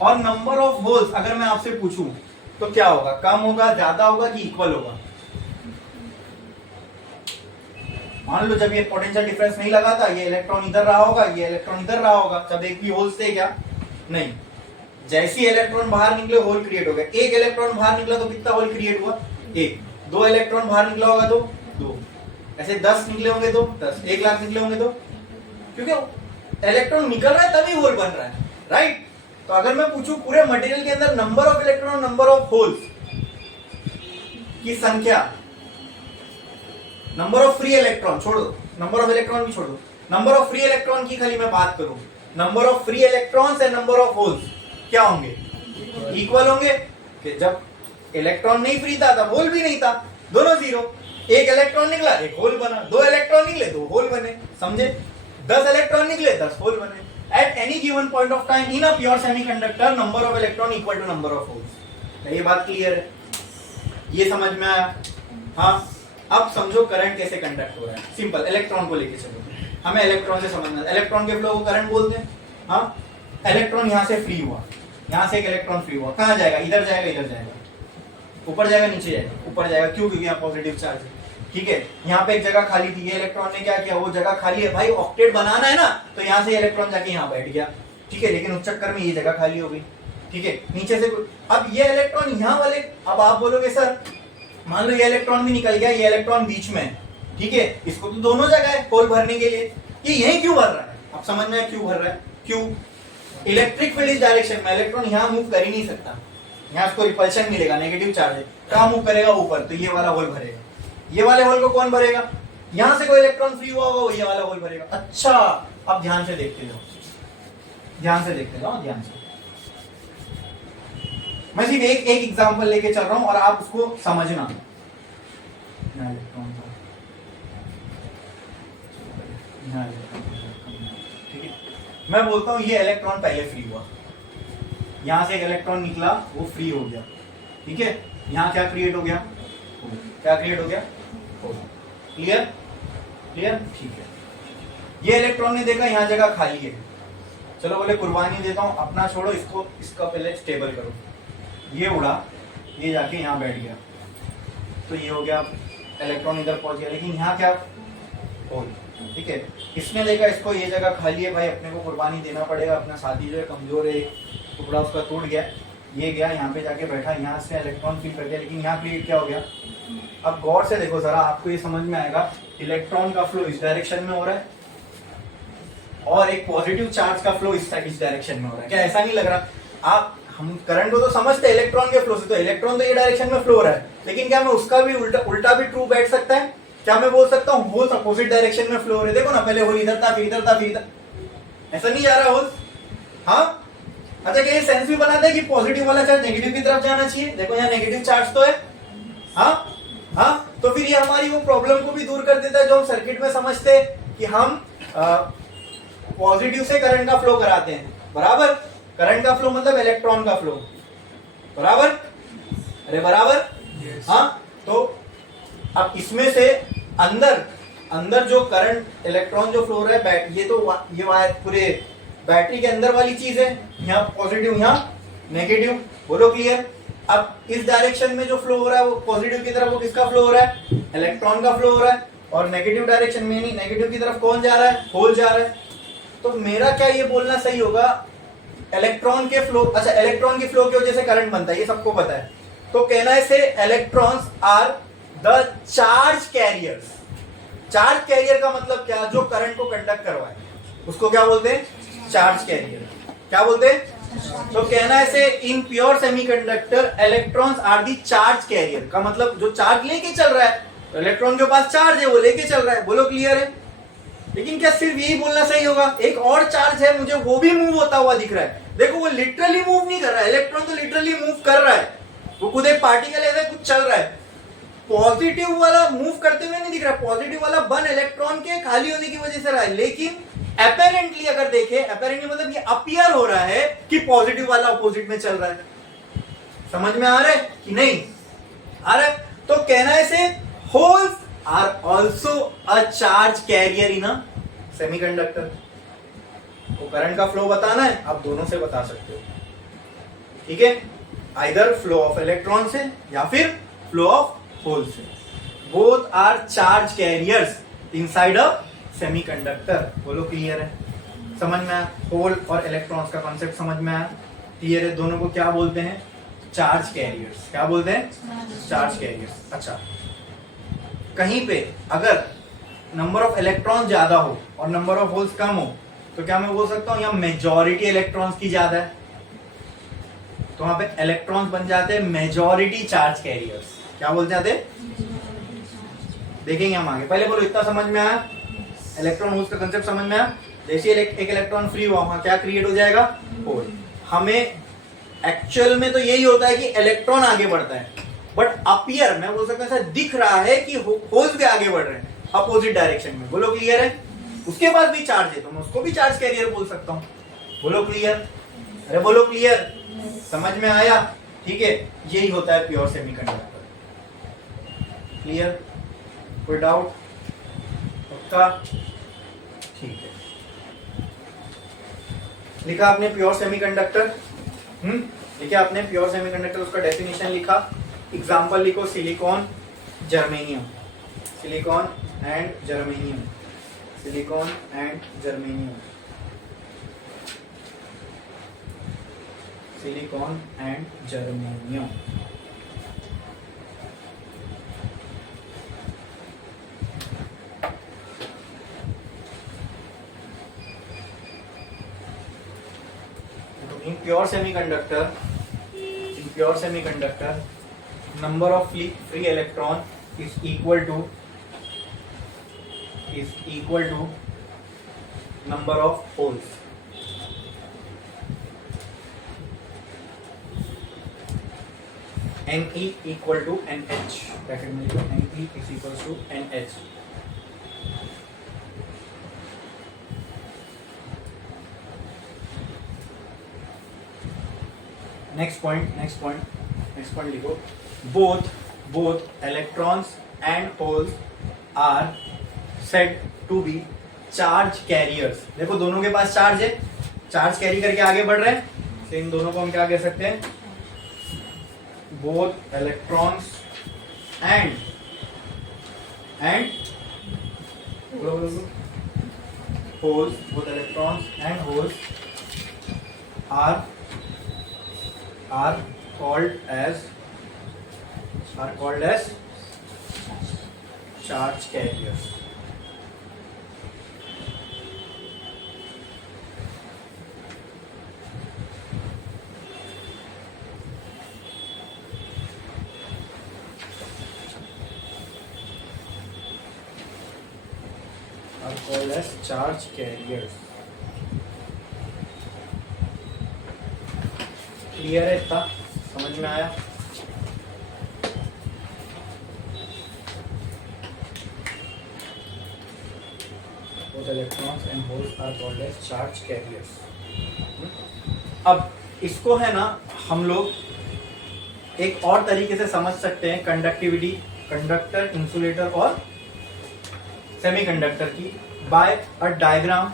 और नंबर ऑफ होल्स अगर मैं आपसे पूछूं तो क्या होगा? कम होगा, ज्यादा होगा कि इक्वल होगा? मान लो जब ये पोटेंशियल डिफरेंस नहीं लगा था, ये इलेक्ट्रॉन इधर रहा होगा, ये इलेक्ट्रॉन इधर रहा होगा, जब एक भी होल्स थे क्या? नहीं। जैसे ही इलेक्ट्रॉन बाहर निकले होल क्रिएट हो गया। एक इलेक्ट्रॉन बाहर निकला तो कितना होल क्रिएट हुआ? एक। दो इलेक्ट्रॉन बाहर निकला होगा तो दो। ऐसे 10 निकले होंगे तो 10, 1 लाख निकले होंगे तो, क्योंकि इलेक्ट्रॉन निकल रहा है तभी होल बन रहा है, राइट। तो अगर मैं पूछूं पूरे मटेरियल के अंदर number of electron, number of holes की संख्या, नंबर ऑफ फ्री इलेक्ट्रॉन छोड़ दो, नंबर ऑफ इलेक्ट्रॉन भी छोड़ दो, नंबर ऑफ फ्री इलेक्ट्रॉन की खाली मैं बात करूं, number of free electrons and number of holes क्या होंगे? इक्वल होंगे। कि जब इलेक्ट्रॉन नहीं फ्री था तब होल भी नहीं था, दोनों जीरो। एक इलेक्ट्रॉन निकला, एक होल बना, 2 इलेक्ट्रॉन निकले, 2 होल बने, समझे? 10 इलेक्ट्रॉन निकले, 10 होल बने। At any given point of time in a pure semiconductor, number of electron equal to number of holes. ये बात क्लियर है? ये समझ में आया? हाँ। अब समझो करंट कैसे कंडक्ट हो रहा है। सिंपल, इलेक्ट्रॉन को लेके चलो, हमें इलेक्ट्रॉन से समझना है। इलेक्ट्रॉन के फ्लो को करंट बोलते हैं। हाँ, इलेक्ट्रॉन यहाँ से फ्री हुआ, यहाँ से एक इलेक्ट्रॉन फ्री हुआ, कहाँ जाएगा? इधर जाएगा, इधर जाएगा, ऊपर जाएगा, नीचे जाएगा? ऊपर जाएगा। क्यों? क्योंकि यहाँ पॉजिटिव चार्ज है, ठीक है। यहाँ पे एक जगह खाली थी, ये इलेक्ट्रॉन ने क्या किया? वो जगह खाली है भाई, ऑक्टेट बनाना है ना, तो यहाँ से इलेक्ट्रॉन जाके यहाँ बैठ गया, ठीक है। लेकिन उस चक्कर में ये जगह खाली हो गई, ठीक है। नीचे से अब ये इलेक्ट्रॉन यहाँ वाले, अब आप बोलोगे सर मान लो ये इलेक्ट्रॉन भी निकल गया, ये इलेक्ट्रॉन बीच में, ठीक है, इसको तो दोनों जगह है होल भरने के लिए, ये यही क्यों भर रहा है? अब समझ में क्यों भर रहा है? क्यों? इलेक्ट्रिक फील्ड इस डायरेक्शन में, इलेक्ट्रॉन यहाँ मूव कर ही नहीं सकता, यहाँ इसको रिपल्शन मिलेगा, नेगेटिव चार्ज है, कहाँ मूव करेगा? ऊपर, तो ये वाला होल भरेगा। ये वाले होल को कौन भरेगा? यहां से कोई इलेक्ट्रॉन फ्री हुआ होगा, ये वाला होल भरेगा। अच्छा, अब ध्यान से देखते जाओ, ध्यान से देखते जाओ, ध्यान से। मैं सिर्फ एक एग्जांपल लेके चल रहा हूं और आप उसको समझना। इलेक्ट्रॉन ठीक है, मैं बोलता हूं ये इलेक्ट्रॉन पहले फ्री हुआ, यहां से एक इलेक्ट्रॉन निकला, वो फ्री हो गया, ठीक है। यहां क्या क्रिएट हो गया, क्या क्रिएट हो गया, क्लियर क्लियर, ठीक है। ये इलेक्ट्रॉन ने देखा यहां जगह खाली है, चलो बोले कुर्बानी देता हूं, अपना छोड़ो इसको, इसका पहले स्टेबल करो। ये उड़ा, ये जाके यहां बैठ गया, तो ये हो गया, इलेक्ट्रॉन इधर पहुंच गया, लेकिन यहाँ क्या होल, ठीक है। इसने देखा इसको ये जगह खाली है, भाई अपने को कुर्बानी देना पड़ेगा, अपना साथी जो है कमजोर है, टुकड़ा उसका टूट गया, ये गया यहाँ पे जाके बैठा, यहाँ से इलेक्ट्रॉन फील कर दिया, लेकिन यहाँ क्रिएट क्या हो गया। अब गौर से देखो जरा, आपको ये समझ में आएगा, इलेक्ट्रॉन का फ्लो इस डायरेक्शन में हो रहा है और एक पॉजिटिव चार्ज का फ्लो इस डायरेक्शन में हो रहा है। क्या ऐसा नहीं लग रहा? आप, हम करंट को तो समझते हैं इलेक्ट्रॉन के फ्लो से, तो इलेक्ट्रॉन तो ये डायरेक्शन में फ्लो हो रहा है, लेकिन क्या मैं उसका भी उल्टा भी ट्रू बैठ सकता है? क्या मैं बोल सकता हूँ होल अपोजिट डायरेक्शन में फ्लो हो रहे? देखो ना, पहले होल इधर था, फिर इधर था, फिर इधर, ऐसा नहीं जा रहा होल? हाँ, अच्छा, क्या ये सेंस भी बनाता है कि पॉजिटिव वाला चार्ज नेगेटिव की तरफ जाना चाहिए? देखो यहाँ नेगेटिव चार्ज तो है, हाँ हाँ, तो फिर ये हमारी वो प्रॉब्लम को भी दूर कर देता है जो हम सर्किट में समझते हैं कि हम पॉजिटिव से करंट का फ्लो कराते हैं, बराबर। करंट का फ्लो मतलब इलेक्ट्रॉन का फ्लो, बराबर, अरे बराबर, हाँ। तो अब इसमें से अंदर जो करंट इलेक्ट्रॉन जो फ्लो हो रहा है, ये तो ये वायर पूरे बैटरी के अंदर वाली चीज है, यहाँ पॉजिटिव यहाँ नेगेटिव, बोलो क्लियर। अब इस डायरेक्शन में जो फ्लो हो रहा है वो पॉजिटिव की तरफ, वो किसका फ्लो हो रहा है? इलेक्ट्रॉन का फ्लो हो रहा है। और नेगेटिव डायरेक्शन में नहीं, नेगेटिव की तरफ कौन जा रहा है? होल जा रहा है। तो मेरा क्या ये बोलना सही होगा, इलेक्ट्रॉन के फ्लो, अच्छा इलेक्ट्रॉन की फ्लो की वजह से करंट बनता है, ये सबको पता है। तो कहना है से electrons are the charge carriers. Charge carrier का मतलब क्या? जो करंट को कंडक्ट करवाए, उसको क्या बोलते हैं? Charge carrier. क्या बोलते हैं? तो कहना है से in pure semiconductor electrons are the charge carrier, का मतलब जो चार्ज लेके चल रहा है, तो इलेक्ट्रॉन के पास चार्ज है, वो लेके चल रहा है, बोलो क्लियर है। लेकिन क्या सिर्फ यही बोलना सही होगा? एक और चार्ज है, मुझे वो भी मूव होता हुआ दिख रहा है। देखो वो लिटरली मूव नहीं कर रहा है, इलेक्ट्रॉन तो लिटरली मूव कर रहा है, वो खुद एक पार्टिकल ऐसा कुछ चल रहा है। पॉजिटिव वाला मूव करते हुए नहीं दिख रहा, पॉजिटिव वाला बन इलेक्ट्रॉन के खाली होने की वजह से रहा है, लेकिन अपेरेंटली अगर देखें, अपेरेंटली मतलब ये अपीयर हो रहा है कि पॉजिटिव वाला अपोजिट में चल रहा है। समझ में आ रहा है कि नहीं आ रहा है? तो कहना है से holes are also a charge carrier in a semiconductor. तो करंट का फ्लो बताना है, आप दोनों से बता सकते हो, ठीक है, आइदर फ्लो ऑफ इलेक्ट्रॉन से या फिर फ्लो ऑफ होल से। Both are charge carriers inside a semiconductor, बोलो क्लियर है? समझ में आया? होल और इलेक्ट्रॉन्स का कॉन्सेप्ट समझ में आया? क्लियर है? दोनों को क्या बोलते हैं? Charge carriers. क्या बोलते हैं? Charge carriers. अच्छा, कहीं पे अगर नंबर ऑफ इलेक्ट्रॉन ज्यादा हो और नंबर ऑफ होल्स कम हो, तो क्या मैं बोल सकता हूं यहाँ मेजॉरिटी इलेक्ट्रॉन्स की ज्यादा है, तो वहां पे इलेक्ट्रॉन्स बन जाते हैं मेजॉरिटी चार्ज कैरियर्स। क्या बोल जाते हैं? देखेंगे हम आगे, पहले बोलो इतना समझ में आया? इलेक्ट्रॉन होल्स का कंसेप्ट समझ में आया? जैसे एक इलेक्ट्रॉन फ्री हुआ, वहां क्या क्रिएट हो जाएगा? होल। हमें एक्चुअल में तो यही होता है कि इलेक्ट्रॉन आगे बढ़ता है, बट अपीयर मैं बोल सकता हूं दिख रहा है कि होल्स भी आगे बढ़ रहे हैं अपोजिट डायरेक्शन में, बोलो क्लियर है? उसके पास भी चार्ज है, तो मैं उसको भी चार्ज कैरियर बोल सकता हूं, बोलो क्लियर? अरे बोलो क्लियर? समझ में आया? ठीक है, यही होता है प्योर सेमीकंडक्टर। क्लियर? कोई डाउट? पक्का? ठीक है, लिखा आपने प्योर सेमीकंडक्टर? लिखा आपने प्योर सेमीकंडक्टर, उसका डेफिनेशन लिखा, एग्जांपल लिखो, silicon germanium, silicon and germanium, silicon and germanium, silicon and germanium. In pure semiconductor, number of free electron is equal to is equal to number of holes. Ne equal to NH, bracket में लिखो Ne is equals to NH. Next point लिखो, both electrons and holes are said to be charge carriers. देखो दोनों के पास charge है, charge carry करके आगे बढ़ रहे हैं, तो इन दोनों को हम क्या कह सकते हैं? both electrons and holes, both electrons and holes are called as charge carriers. Are called as charge carriers. Clear है? इतना समझ में आया? Both electrons and holes are called as charge carriers. अब इसको है ना हम लोग एक और तरीके से समझ सकते हैं, कंडक्टिविटी, कंडक्टर, इंसुलेटर और सेमीकंडक्टर की, बाय अ डायग्राम.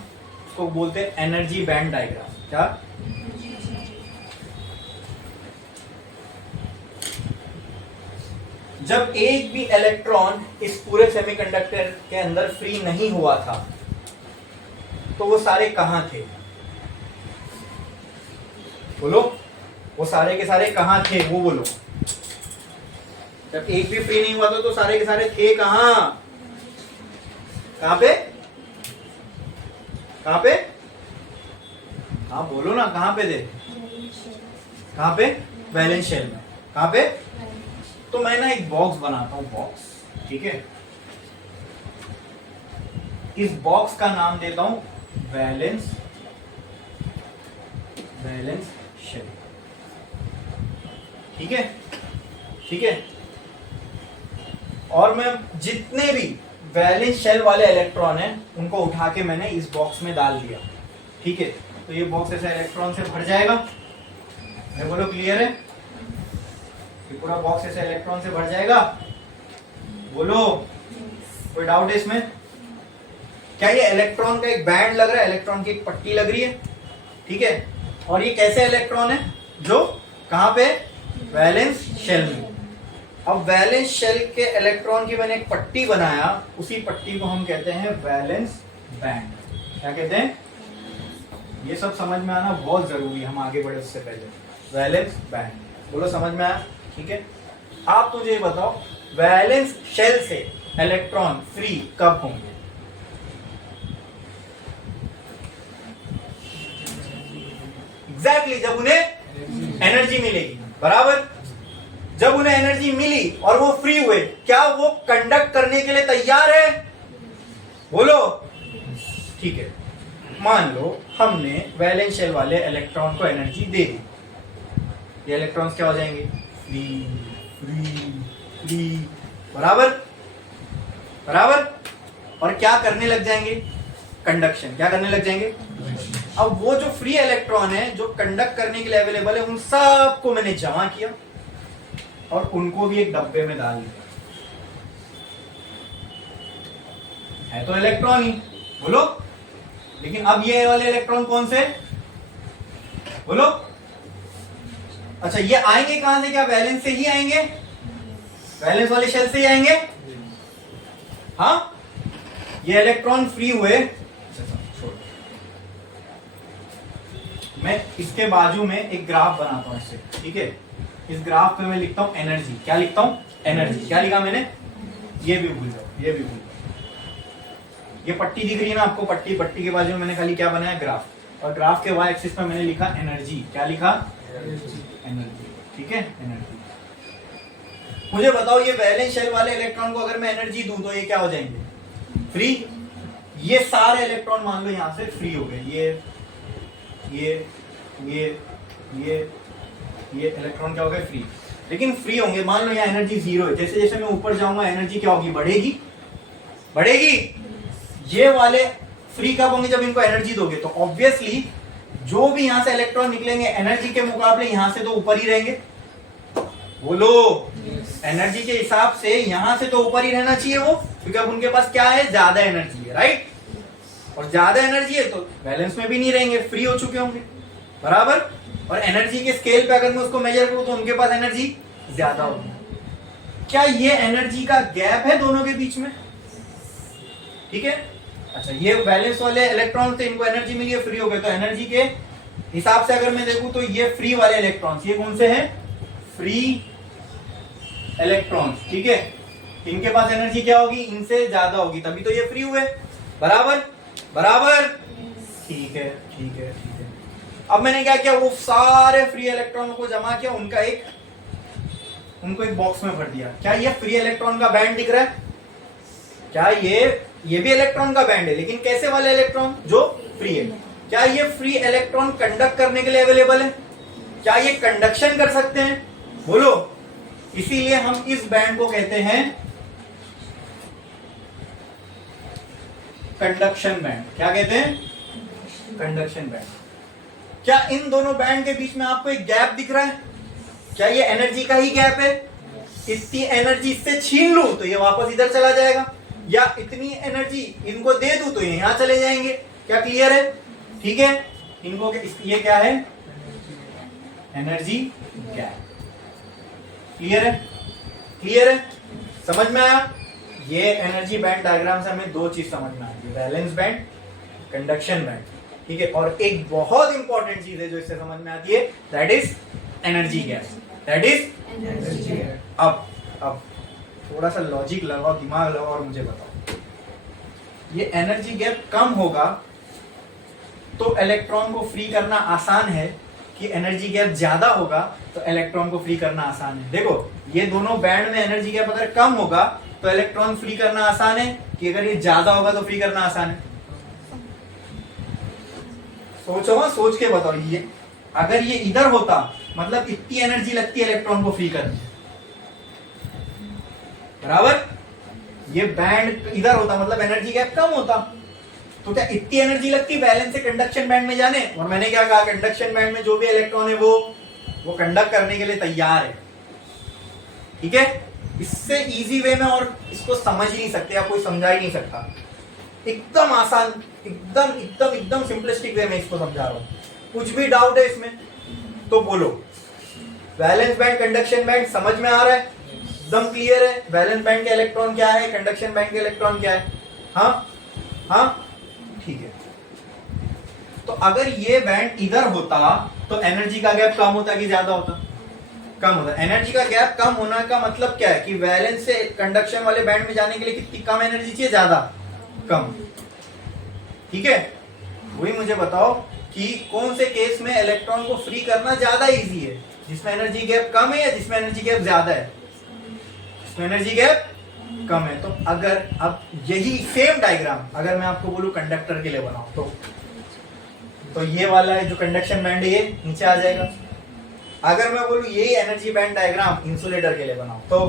उसको बोलते हैं एनर्जी बैंड डायग्राम. क्या? जब एक भी इलेक्ट्रॉन इस पूरे सेमीकंडक्टर के अंदर फ्री नहीं हुआ था, तो वो सारे कहां थे? बोलो, वो सारे के सारे कहां थे? वो बोलो. जब एक भी फ्री नहीं हुआ था तो सारे के सारे थे कहां? कहां पे? कहां पे? हाँ बोलो ना, कहां पे थे? कहां पे? वैलेंस शेल में. कहां पे? तो मैं ना एक बॉक्स बनाता हूं, बॉक्स. ठीक है, इस बॉक्स का नाम देता हूं वैलेंस शेल. ठीक है, ठीक है. और मैं जितने भी वैलेंस शेल वाले इलेक्ट्रॉन हैं उनको उठा के मैंने इस बॉक्स में डाल दिया. ठीक है, तो ये बॉक्स ऐसे इलेक्ट्रॉन से भर जाएगा. मैं बोलो क्लियर है? ये पूरा बॉक्स ऐसे इलेक्ट्रॉन से भर जाएगा. बोलो, कोई डाउट है इसमें? क्या ये इलेक्ट्रॉन का एक बैंड लग रहा है, इलेक्ट्रॉन की एक पट्टी लग रही है? ठीक है, और ये कैसे इलेक्ट्रॉन है? जो कहां पे? वैलेंस शेल में. अब वैलेंस शेल के इलेक्ट्रॉन की मैंने एक पट्टी बनाया, उसी पट्टी को हम कहते हैं वैलेंस बैंड. क्या कहते हैं? ये सब समझ में आना बहुत जरूरी है, हम आगे बढ़े उससे पहले. वैलेंस बैंड, बोलो समझ में आया? ठीक है, आप मुझे बताओ, वैलेंस शेल से इलेक्ट्रॉन फ्री कब होंगे? एग्जैक्टली जब उन्हें एनर्जी मिलेगी. बराबर, जब उन्हें एनर्जी मिली और वो फ्री हुए, क्या वो कंडक्ट करने के लिए तैयार है? बोलो. ठीक है, मान लो हमने वैलेंस शेल वाले इलेक्ट्रॉन को एनर्जी दे दी. ये इलेक्ट्रॉन्स क्या हो जाएंगे? Free free free. बराबर बराबर. और क्या करने लग जाएंगे? कंडक्शन. क्या करने लग जाएंगे? अब वो जो फ्री इलेक्ट्रॉन है जो कंडक्ट करने के लिए अवेलेबल है, उन सबको मैंने जमा किया और उनको भी एक डब्बे में डाल दिया. है तो इलेक्ट्रॉन ही. बोलो, लेकिन अब ये वाले इलेक्ट्रॉन कौन से? बोलो. अच्छा, ये आएंगे कहां से? क्या वैलेंस से ही आएंगे? वैलेंस वाले शेल से ही आएंगे. हाँ, ये इलेक्ट्रॉन फ्री हुए. मैं इसके बाजू में एक ग्राफ बनाता हूं इससे. ठीक है, इस ग्राफ पे मैं लिखता हूं एनर्जी. क्या लिखता हूं? एनर्जी. क्या लिखा मैंने? ये भी भूल जाओ, ये भी भूल जाओ. ये पट्टी दिख रही है ना आपको? पट्टी के बाजू में मैंने खाली क्या बनाया? ग्राफ. और ग्राफ के वाई एक्सिस पे मैंने लिखा एनर्जी. क्या लिखा? एनर्जी. ठीक है, एनर्जी. मुझे बताओ, ये वैलेंस शेल वाले इलेक्ट्रॉन को अगर मैं एनर्जी दूं तो ये क्या हो जाएंगे? फ्री. ये सारे इलेक्ट्रॉन मान लो यहां से फ्री हो गए, ये ये इलेक्ट्रॉन क्या हो गए, फ्री। लेकिन फ्री होंगे, मान लो यहाँ एनर्जी 0 है, जैसे जैसे मैं ऊपर जाऊंगा एनर्जी क्या होगी, बढ़ेगी, बढ़ेगी। ये वाले फ्री कब होंगे, जब इनको एनर्जी दोगे। तो ऑब्वियसली जो भी यहां से इलेक्ट्रॉन निकलेंगे एनर्जी के मुकाबले यहां से तो ऊपर ही रहेंगे। बोलो, एनर्जी के हिसाब से यहां से तो ऊपर ही रहना चाहिए वो, क्योंकि अब उनके पास क्या है, ज्यादा एनर्जी है, राइट। और ज्यादा एनर्जी है तो बैलेंस में भी नहीं रहेंगे, फ्री हो चुके होंगे, बराबर। और एनर्जी के स्केल पे अगर मैं उसको मेजर करूं तो उनके पास एनर्जी ज्यादा होगी। क्या ये एनर्जी का गैप है दोनों के बीच में, ठीक है। अच्छा, ये बैलेंस वाले इलेक्ट्रॉन थे, इनको एनर्जी मिली है, फ्री हो गए। तो एनर्जी के हिसाब से अगर मैं देखूं तो ये फ्री वाले इलेक्ट्रॉन्स, ये कौन से हैं, फ्री इलेक्ट्रॉन्स, ठीक है। इनके पास एनर्जी क्या होगी, इनसे ज्यादा होगी, तभी तो ये फ्री हुए, बराबर बराबर, ठीक है ठीक है ठीक है। अब मैंने क्या किया, वो सारे फ्री इलेक्ट्रॉनों को जमा किया, उनको एक बॉक्स में भर दिया। क्या ये फ्री इलेक्ट्रॉन का बैंड दिख रहा है, क्या ये भी इलेक्ट्रॉन का बैंड है, लेकिन कैसे वाले इलेक्ट्रॉन, जो फ्री है। क्या ये फ्री इलेक्ट्रॉन कंडक्ट करने के लिए अवेलेबल है, क्या ये कंडक्शन कर सकते हैं, बोलो। इसीलिए हम इस बैंड को कहते हैं कंडक्शन बैंड। क्या कहते हैं, कंडक्शन बैंड। क्या इन दोनों बैंड के बीच में आपको एक गैप दिख रहा है, क्या ये एनर्जी का ही गैप है। इतनी एनर्जी इससे छीन लूं तो ये वापस इधर चला जाएगा, या इतनी एनर्जी इनको दे दूं तो ये यहां चले जाएंगे। क्या क्लियर है, ठीक है। इनको ये क्या है, एनर्जी गैप। क्लियर है, क्लियर है, समझ में आया। ये एनर्जी बैंड डायग्राम से हमें दो चीज समझ में आती है, बैलेंस बैंड, कंडक्शन बैंड, ठीक है। और एक बहुत इंपॉर्टेंट चीज है जो इससे समझ में आती है, that is energy gap, that is energy gap. अब थोड़ा सा लॉजिक लगाओ, दिमाग लगाओ और मुझे बताओ, ये एनर्जी गैप कम होगा तो इलेक्ट्रॉन को फ्री करना आसान है, कि एनर्जी गैप ज्यादा होगा तो इलेक्ट्रॉन को फ्री करना आसान है। देखो, ये दोनों बैंड में एनर्जी गैप अगर कम होगा तो इलेक्ट्रॉन फ्री करना आसान है, कि अगर ये ज्यादा होगा तो फ्री करना आसान है। सोचो, सोच के बताओ, ये अगर ये इधर होता मतलब इतनी एनर्जी लगती है इलेक्ट्रॉन को फ्री करने, बराबर। ये बैंड इधर होता मतलब एनर्जी गैप कम होता, तो क्या इतनी एनर्जी लगती बैलेंस से कंडक्शन बैंड में जाने। और मैंने क्या कहा, कंडक्शन बैंड में जो भी इलेक्ट्रॉन है वो कंडक्ट करने के लिए तैयार है, ठीक है। इससे इजी वे में और इसको समझ ही नहीं सकते, या कोई समझा ही नहीं सकता। एकदम आसान, एकदम एकदम एकदम सिंपलिस्टिक वे में इसको समझा रहा हूं। कुछ भी डाउट है इसमें तो बोलो। बैलेंस बैंड, कंडक्शन बैंड समझ में आ रहा है, एकदम क्लियर है। बैलेंस बैंड के इलेक्ट्रॉन क्या है, कंडक्शन बैंड के इलेक्ट्रॉन क्या है, हाँ हाँ, ठीक है। तो अगर ये बैंड इधर होता तो एनर्जी का गैप कम होता कि ज्यादा होता, कम होता। एनर्जी का गैप कम होना का मतलब क्या है, कि वैलेंस से कंडक्शन वाले बैंड में जाने के लिए कितनी कम एनर्जी चाहिए, ज्यादा, कम, ठीक है। वही मुझे बताओ कि कौन से केस में इलेक्ट्रॉन को फ्री करना ज्यादा इजी है, जिसमें एनर्जी गैप कम है या जिसमें एनर्जी गैप ज्यादा है, जिसमें एनर्जी गैप कम है। तो अगर अब यही सेम डायग्राम अगर मैं आपको बोलूं कंडक्टर के लिए बनाओ तो ये वाला है जो कंडक्शन बैंड है ये नीचे आ जाएगा। अगर मैं बोलूं यही एनर्जी बैंड डायग्राम इंसुलेटर के लिए बनाओ तो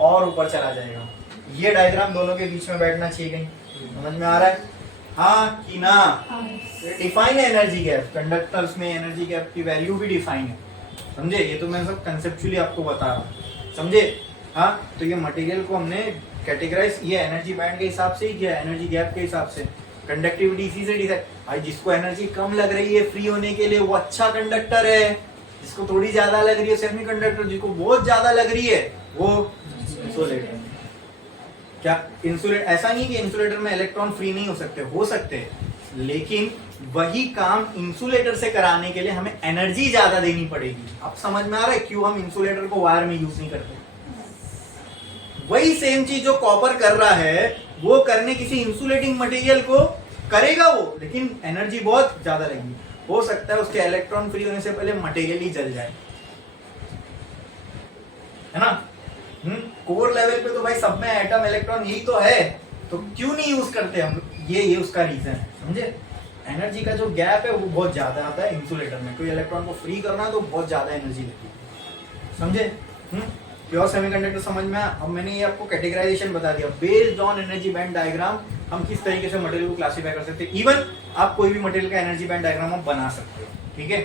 और ऊपर चला जाएगा। ये डायग्राम दोनों के बीच में बैठना चाहिए, कहीं समझ में आ रहा है, हाँ कि ना। डिफाइन है एनर्जी गैप, कंडक्टर्स में एनर्जी गैप की वैल्यू भी डिफाइन है, समझे। ये तो मैं सब कंसेप्चुअली आपको बता रहा हूँ, समझे। हाँ, तो ये मटेरियल को हमने कैटेगराइज ये एनर्जी बैंड के हिसाब से ही किया, एनर्जी गैप के हिसाब से। कंडक्टिविटी इसी से डिसाइड, भाई जिसको एनर्जी कम लग रही है फ्री होने के लिए वो अच्छा कंडक्टर है, जिसको थोड़ी ज्यादा लग रही है सेमी कंडक्टर, जिसको बहुत ज्यादा लग रही है वो इंसुलेटर। क्या इंसुलेटर, ऐसा नहीं कि इंसुलेटर में इलेक्ट्रॉन फ्री नहीं हो सकते हैं, लेकिन वही काम इंसुलेटर से कराने के लिए हमें एनर्जी ज्यादा देनी पड़ेगी। अब समझ में आ रहा है क्यों हम इंसुलेटर को वायर में यूज नहीं करते। वही सेम चीज जो कॉपर कर रहा है वो करने किसी इंसुलेटिंग मटेरियल को करेगा वो, लेकिन एनर्जी बहुत ज्यादा लगेगी। हो सकता है उसके इलेक्ट्रॉन फ्री होने से पहले मटेरियल ही जल जाए, है ना। कोर लेवल पे तो भाई सब में एटम इलेक्ट्रॉन यही तो है, तो क्यों नहीं यूज करते हम, ये उसका रीजन है, समझे। एनर्जी का जो गैप है वो बहुत ज्यादा आता है इंसुलेटर में, कोई इलेक्ट्रॉन को फ्री करना है तो बहुत ज्यादा एनर्जी लगती है, समझे। प्योर सेमीकंडक्टर समझ में आया। अब मैंने ये आपको कैटेगराइजेशन बता दिया, based on energy band diagram हम किस तरीके से मटेरियल को क्लासीफाई कर सकते हैं। इवन आप कोई भी मटेरियल का एनर्जी बैंड डायग्राम आप बना सकते हो, ठीक है,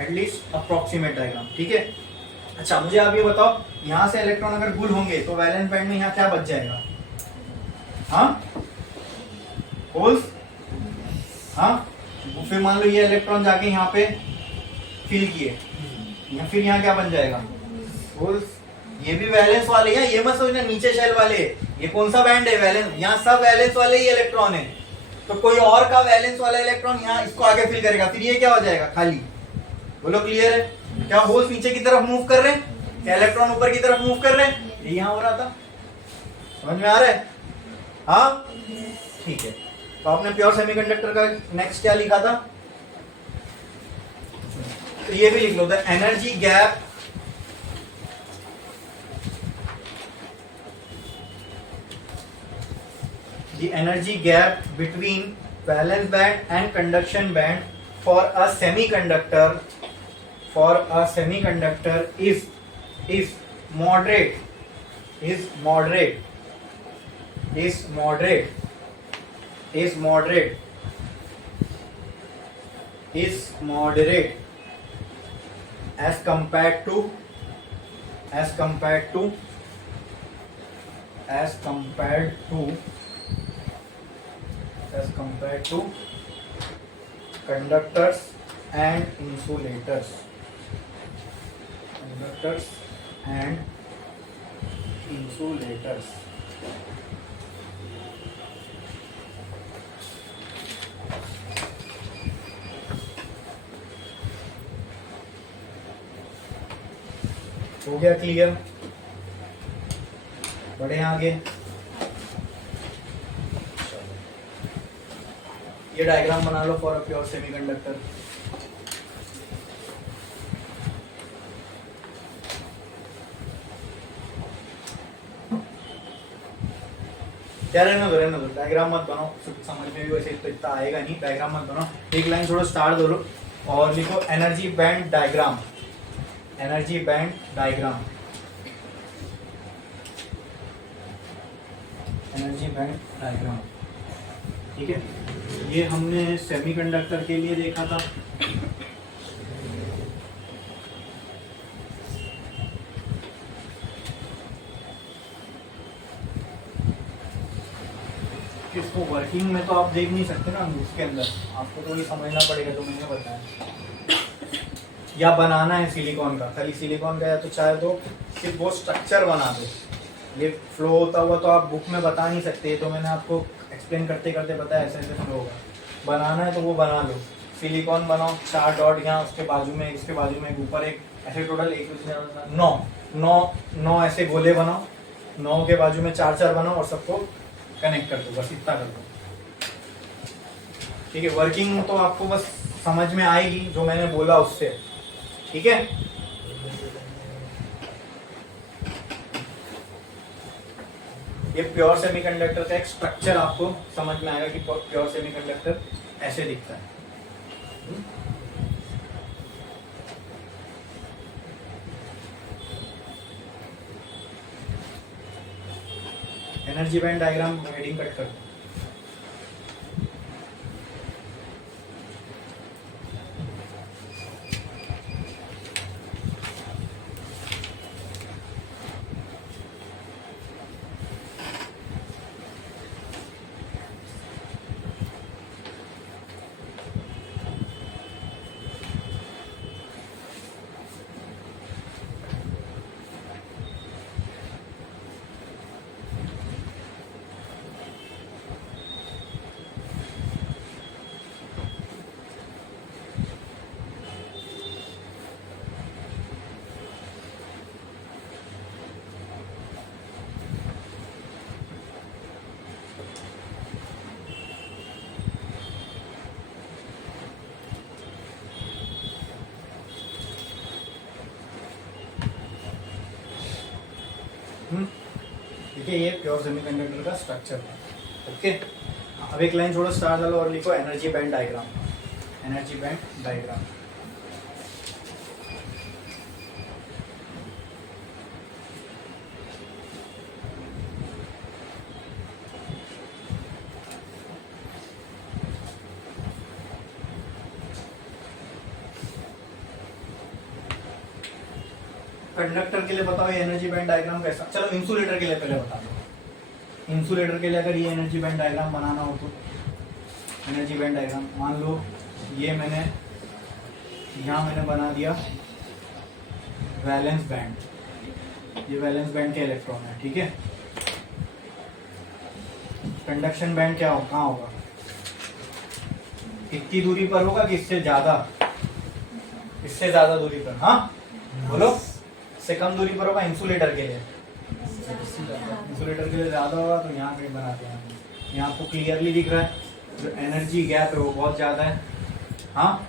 एटलीस्ट अप्रोक्सीमेट डायग्राम, ठीक है। अच्छा मुझे आप ये बताओ, यहाँ से इलेक्ट्रॉन अगर गुल होंगे तो वैलेंस बैंड में यहाँ क्या बच जाएगा, हाँ होल्स, हाँ। फिर मान लो ये इलेक्ट्रॉन जाके यहाँ पे फिल किए, या फिर यहाँ क्या बन जाएगा, होल्स। ये भी वैलेंस वाले हैं, ये मत सोचना नीचे शेल वाले, ये कौन सा बैंड है, वैलेंस, यहाँ सब वैलेंस वाले ही इलेक्ट्रॉन है, तो कोई और का वैलेंस वाला इलेक्ट्रॉन यहाँ इसको आगे फिल करेगा, फिर ये क्या हो जाएगा, खाली। बोलो क्लियर है। क्या होल्स नीचे की तरफ मूव कर रहे हैं, क्या इलेक्ट्रॉन ऊपर की तरफ मूव कर रहे हैं, ये यहाँ हो रहा था, समझ में आ रहा है, हाँ ठीक है। तो आपने प्योर सेमीकंडक्टर का नेक्स्ट क्या लिखा था, तो ये भी लिख लो, the energy gap the energy gap between valence band and conduction band for a semiconductor is moderate is moderate is moderate is moderate is moderate as compared to as compared to as compared to as compared to conductors and insulators, conductors and insulators. हो गया clear, बढ़े आगे। ये diagram बना लो for a pure semiconductor. क्या रहने दो diagram मत बनाओ, समझ में भी वैसे तो इतना आएगा नहीं, डायग्राम मत बनाओ। एक लाइन थोड़ा स्टार दो लो और लिखो energy band diagram, energy band diagram, energy band diagram, ठीक है। ये हमने सेमीकंडक्टर के लिए देखा था। इसको वर्किंग में तो आप देख नहीं सकते ना, उसके अंदर आपको तो ये समझना पड़ेगा जो मैंने बताया। या बनाना है सिलिकॉन का, खाली सिलिकॉन का, या तो चाहे तो सिर्फ वो स्ट्रक्चर बना दो। ये फ्लो होता हुआ तो आप बुक में बता नहीं सकते, तो मैंने आपको एक्सप्लेन करते करते बताया ऐसे ऐसे फ्लो होगा। बनाना है तो वो बना लो, सिलिकॉन बनाओ, 4 डॉट यहाँ, उसके बाजू में, इसके बाजू में, ऊपर एक, ऐसे टोटल 9 ऐसे गोले बनाओ, 9 के बाजू में 4 बनाओ और सबको कनेक्ट कर दो, बस इतना कर दो, ठीक है। वर्किंग तो आपको बस समझ में आएगी जो मैंने बोला उससे, ठीक है। ये प्योर सेमीकंडक्टर का एक स्ट्रक्चर आपको समझ में आएगा कि प्योर सेमीकंडक्टर ऐसे दिखता है। Energy band diagram heading cut कर दो। देखिए ये प्योर सेमीकंडक्टर का स्ट्रक्चर है। ओके, अब एक लाइन छोड़ो, स्टार डालो और लिखो energy band diagram, energy band diagram. Conductor के लिए बताओ ये एनर्जी बैंड डायग्राम कैसा, चलो इंसुलेटर के लिए पहले बता दो। इंसुलेटर के लिए अगर ये एनर्जी बैंड डायग्राम बनाना हो तो एनर्जी बैंड डायग्राम मान लो ये मैंने यहाँ मैंने बना दिया वैलेंस बैंड, ये वैलेंस बैंड के इलेक्ट्रॉन है, ठीक है। कंडक्शन बैंड क्या हो, कहाँ होगा, कितनी दूरी पर होगा कि इससे ज्यादा, इससे ज्यादा दूरी पर, हाँ बोलो, इससे कम दूरी पर होगा इंसुलेटर के लिए, इंसुलेटर के लिए ज्यादा होगा तो यहाँ कहीं बनाते हैं। यहाँ आपको क्लियरली दिख रहा है जो एनर्जी गैप है वो बहुत ज्यादा है, हाँ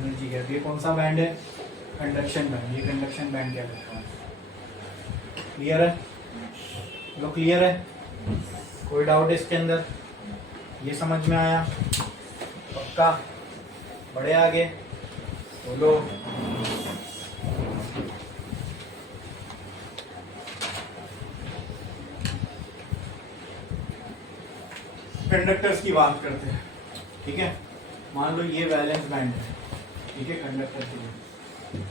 एनर्जी गैप। ये कौन सा बैंड है, कंडक्शन बैंड, ये कंडक्शन बैंड क्या कहते हैं, क्लियर है, लो क्लियर है, कोई डाउट है इसके अंदर, ये समझ में आया, पक्का, बढ़े आगे, बोलो। कंडक्टर्स की बात करते हैं, ठीक है। मान लो ये वैलेंस बैंड है, ठीक है, कंडक्टर के लिए।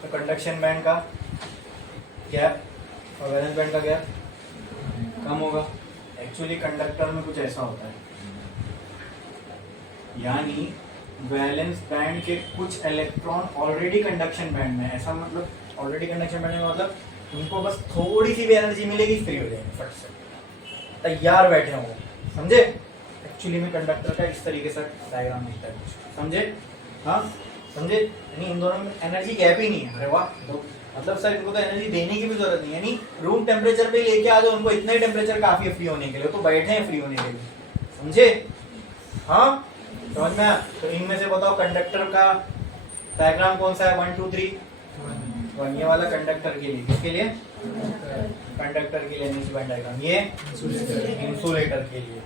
तो कंडक्शन बैंड का गैप और वैलेंस बैंड का गैप कम होगा। एक्चुअली कंडक्टर में कुछ ऐसा होता है, यानी वैलेंस बैंड के कुछ इलेक्ट्रॉन ऑलरेडी कंडक्शन बैंड में, ऐसा मतलब ऑलरेडी कंडक्शन बैंड में मतलब उनको बस थोड़ी सी भी एनर्जी मिलेगी फ्री हो जाएंगे, फट से तैयार बैठे होंगे, समझे। एक्चुअली में कंडक्टर का इस तरीके से डायग्राम दिखता है, समझे, हाँ समझे, यानी इन दोनों में एनर्जी गैप ही नहीं है। अरे वाह, तो मतलब सर इनको तो एनर्जी देने की भी जरूरत नहीं है, यानी रूम टेम्परेचर पे लेके आ जाओ उनको, इतना ही टेम्परेचर काफी है फ्री होने के लिए, तो बैठे हैं फ्री होने के लिए, समझे, हाँ समझ में आया। तो इनमें से बताओ कंडक्टर का डायग्राम कौन सा है, 1 2 3 1, ये वाला कंडक्टर के लिए, किसके लिए, कंडक्टर के लिए एनर्जी बैंड डायग्राम, ये इंसुलेटर के लिए,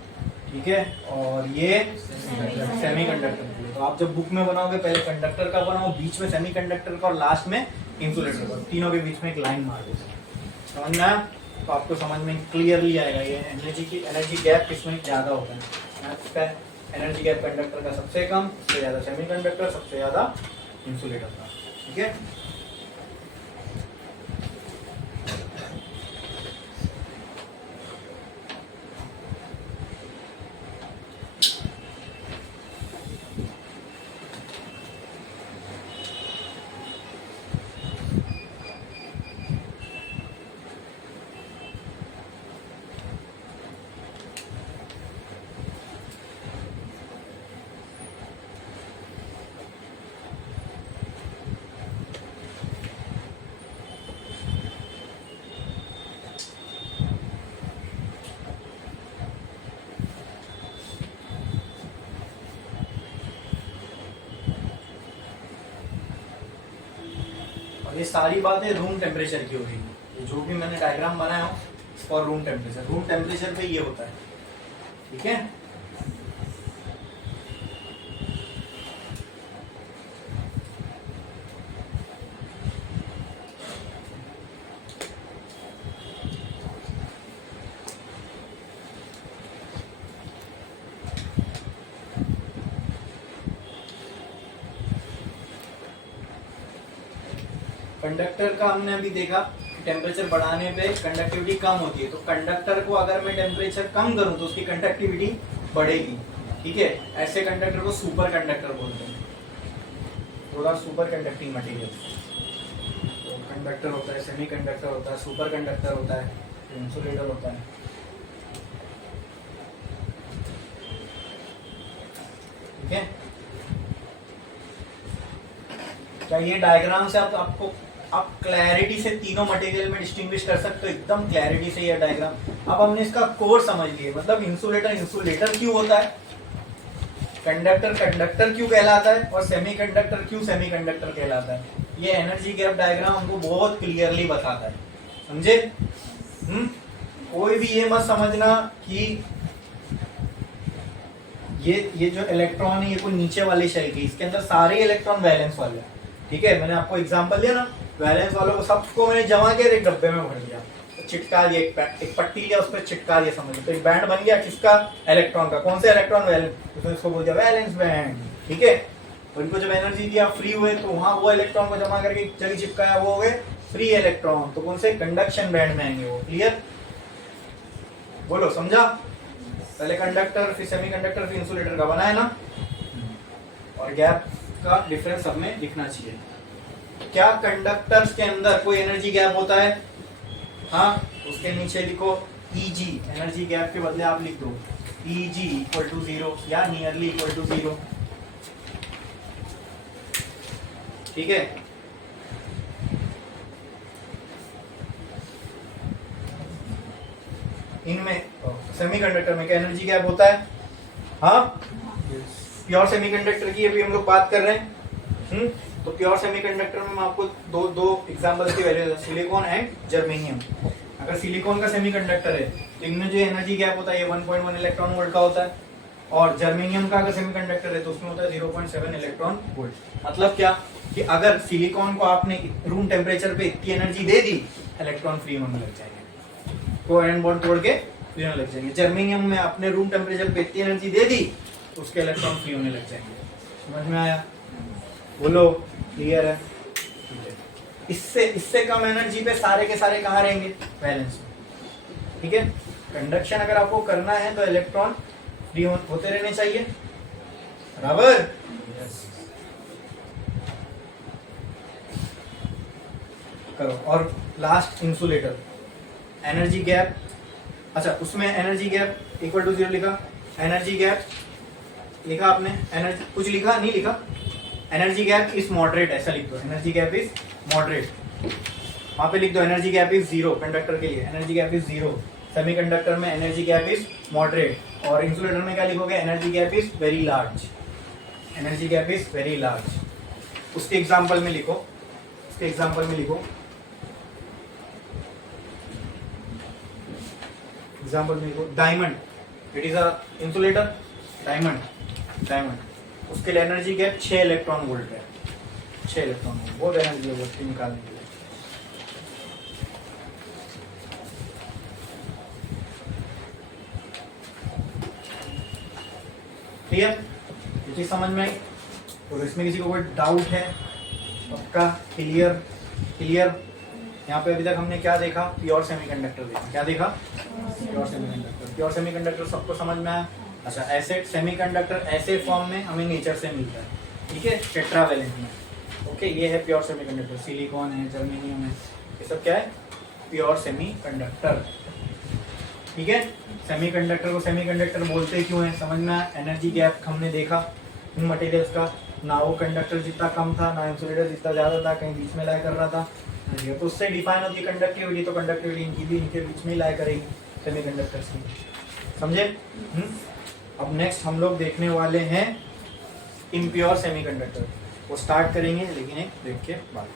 ठीक है, और ये सेमीकंडक्टर के लिए। तो आप जब बुक में बनाओगे पहले कंडक्टर का बनाओ, बीच में सेमीकंडक्टर का और लास्ट में इंसुलेटर का, तीनों के बीच में एक लाइन मार दो, समझ में आया। तो आपको समझ में क्लियरली आएगा ये एनर्जी गैप किसमें ज्यादा होता है। एनर्जी गैप कंडक्टर का सबसे कम, सबसे ज्यादा सेमीकंडक्टर, सबसे ज्यादा इंसुलेटर का, ठीक है। ये सारी बातें रूम टेम्परेचर की होगी, ये जो भी मैंने डायग्राम बनाया हो फॉर रूम टेम्परेचर पे ये होता है, ठीक है। कंडक्टर का हमने अभी देखा, टेम्परेचर बढ़ाने पे कंडक्टिविटी कम होती है, तो कंडक्टर को अगर मैं टेम्परेचर कम करूं तो उसकी कंडक्टिविटी बढ़ेगी, ठीक है। ऐसे कंडक्टर को सुपर कंडक्टर बोलते हैं, थोड़ा सुपर कंडक्टिंग मटेरियल। तो कंडक्टर होता है, सेमी कंडक्टर होता है, सुपर कंडक्टर होता है, इंसुलेटर होता है, ठीक है। क्या ये डायग्राम से आपको आप क्लैरिटी से तीनों मटेरियल में डिस्टिंग्विश कर सकते हो, एकदम क्लैरिटी से ये डायग्राम। अब हमने इसका कोर समझ लिए, मतलब इंसुलेटर क्यों होता है, कंडक्टर क्यों कहलाता है, और सेमीकंडक्टर क्यों सेमीकंडक्टर कहलाता है। ये एनर्जी गैप डायग्राम हमको बहुत क्लियरली बताता है, समझे। कोई भी ये मत समझना कि ये जो इलेक्ट्रॉन है ये कोई नीचे वाली शेल की, इसके अंदर सारे इलेक्ट्रॉन वैलेंस वाले हैं। ठीक है, मैंने आपको एग्जांपल दिया ना, वैलेंस वालों को सबको मैंने जमा के एक डब्बे में भर दिया, तो चिटका दिया, एक पट्टी लिया उस पर चिटका दिया, समझ तो एक बैंड बन गया किसका, इलेक्ट्रॉन का। कौन सा इलेक्ट्रॉन, वैलेंस, उसने इसको बोल दिया वैलेंस बैंड। ठीक है, उनको जब एनर्जी दिया फ्री हुए तो वहां वो इलेक्ट्रॉन को जमा करके एक जगह चिपकाया, वो हो गए फ्री इलेक्ट्रॉन, तो कौन से, कंडक्शन बैंड में आएंगे वो। क्लियर, बोलो समझा। पहले कंडक्टर, फिर सेमीकंडक्टर, फिर इंसुलेटर का बना है ना, और गैप का डिफरेंस सब में लिखना चाहिए। क्या कंडक्टर्स के अंदर कोई एनर्जी गैप होता है? हाँ, उसके नीचे लिखो Eg, एनर्जी गैप के बदले आप लिख दो Eg इक्वल टू 0 या नियरली इक्वल टू 0। ठीक है, इनमें सेमीकंडक्टर में क्या एनर्जी गैप होता है? हाँ, प्योर सेमीकंडक्टर की अभी हम लोग बात कर रहे हैं। तो प्योर सेमीकंडक्टर में मैं आपको दो एग्जांपल्स की वैल्यू, सिलिकॉन एंड जर्मेनियम। अगर सिलिकॉन का सेमीकंडक्टर है तो इनमें जो एनर्जी गैप होता है ये 1.1 इलेक्ट्रॉन वोल्ट का होता है, और जर्मेनियम का अगर सेमीकंडक्टर है तो उसमें होता है 0.7 इलेक्ट्रॉन वोल्ट। मतलब क्या कि अगर सिलिकॉन को आपने रूम टेम्परेचर पे इतनी एनर्जी दे दी, इलेक्ट्रॉन फ्री होने लग जाएंगे, कोवेलेंट बॉन्ड तोड़ के फ्री होने लग जाएंगे। जर्मेनियम में आपने रूम टेम्परेचर पे इतनी एनर्जी दे दी तो उसके इलेक्ट्रॉन फ्री होने लग जाएंगे। समझ में आया? बोलो, क्लियर है? इससे कम एनर्जी पे सारे के सारे कहाँ रहेंगे? वैलेंस में। ठीक है, कंडक्शन अगर आपको करना है तो इलेक्ट्रॉन फ्री होते रहने चाहिए, बराबर। करो। और लास्ट इंसुलेटर, एनर्जी गैप, अच्छा उसमें एनर्जी गैप इक्वल टू 0 लिखा, एनर्जी गैप लिखा आपने, एनर्जी कुछ लिखा नहीं लिखा, एनर्जी गैप इज मॉडरेट, ऐसा लिख दो, एनर्जी गैप इज मॉडरेट। वहां पे लिख दो एनर्जी गैप इज 0, कंडक्टर के लिए एनर्जी गैप इज 0, सेमीकंडक्टर में एनर्जी गैप इज मॉडरेट, और इंसुलेटर में क्या लिखोगे? Energy gap is very large, energy gap is very large. उसके एग्जांपल में लिखो, उसके एग्जांपल में लिखो, एग्जांपल में लिखो diamond, it is a insulator, diamond, उसके लिए एनर्जी गैप 6 इलेक्ट्रॉन वोल्ट है, 6 इलेक्ट्रॉन वोल्ट, बहुत एनर्जी है वो निकालने के लिए। क्लियर, ये चीज समझ में आई? और इसमें किसी को कोई डाउट है? पक्का क्लियर? क्लियर। यहाँ पे अभी तक हमने क्या देखा? प्योर सेमीकंडक्टर देखा। क्या देखा? Pure semiconductor. प्योर सेमीकंडक्टर सबको समझ में आया? अच्छा, ऐसे सेमीकंडक्टर ऐसे फॉर्म में हमें नेचर से मिलता है, ठीक है, टेट्रावैलेंट में। ओके, ये है प्योर सेमीकंडक्टर, सिलिकॉन है, जर्मेनियम है, ये सब क्या है? Pure semiconductor. ठीक है, सेमीकंडक्टर को सेमीकंडक्टर बोलते क्यों है? समझ में आया? एनर्जी गैप हमने देखा इन मटेरियल्स का, ना वो कंडक्टर जितना कम था, ना इंसुलेटर जितना ज्यादा था, कहीं बीच में लाई कर रहा था, तो उससे डिफाइन होती है कंडक्टिविटी, तो कंडक्टिविटी इनकी भी इनके बीच में लाई करेगी सेमीकंडक्टर्स की। समझे? अब नेक्स्ट हम लोग देखने वाले हैं इम्प्योर सेमीकंडक्टर, वो स्टार्ट करेंगे लेकिन एक ब्रेक के बाद।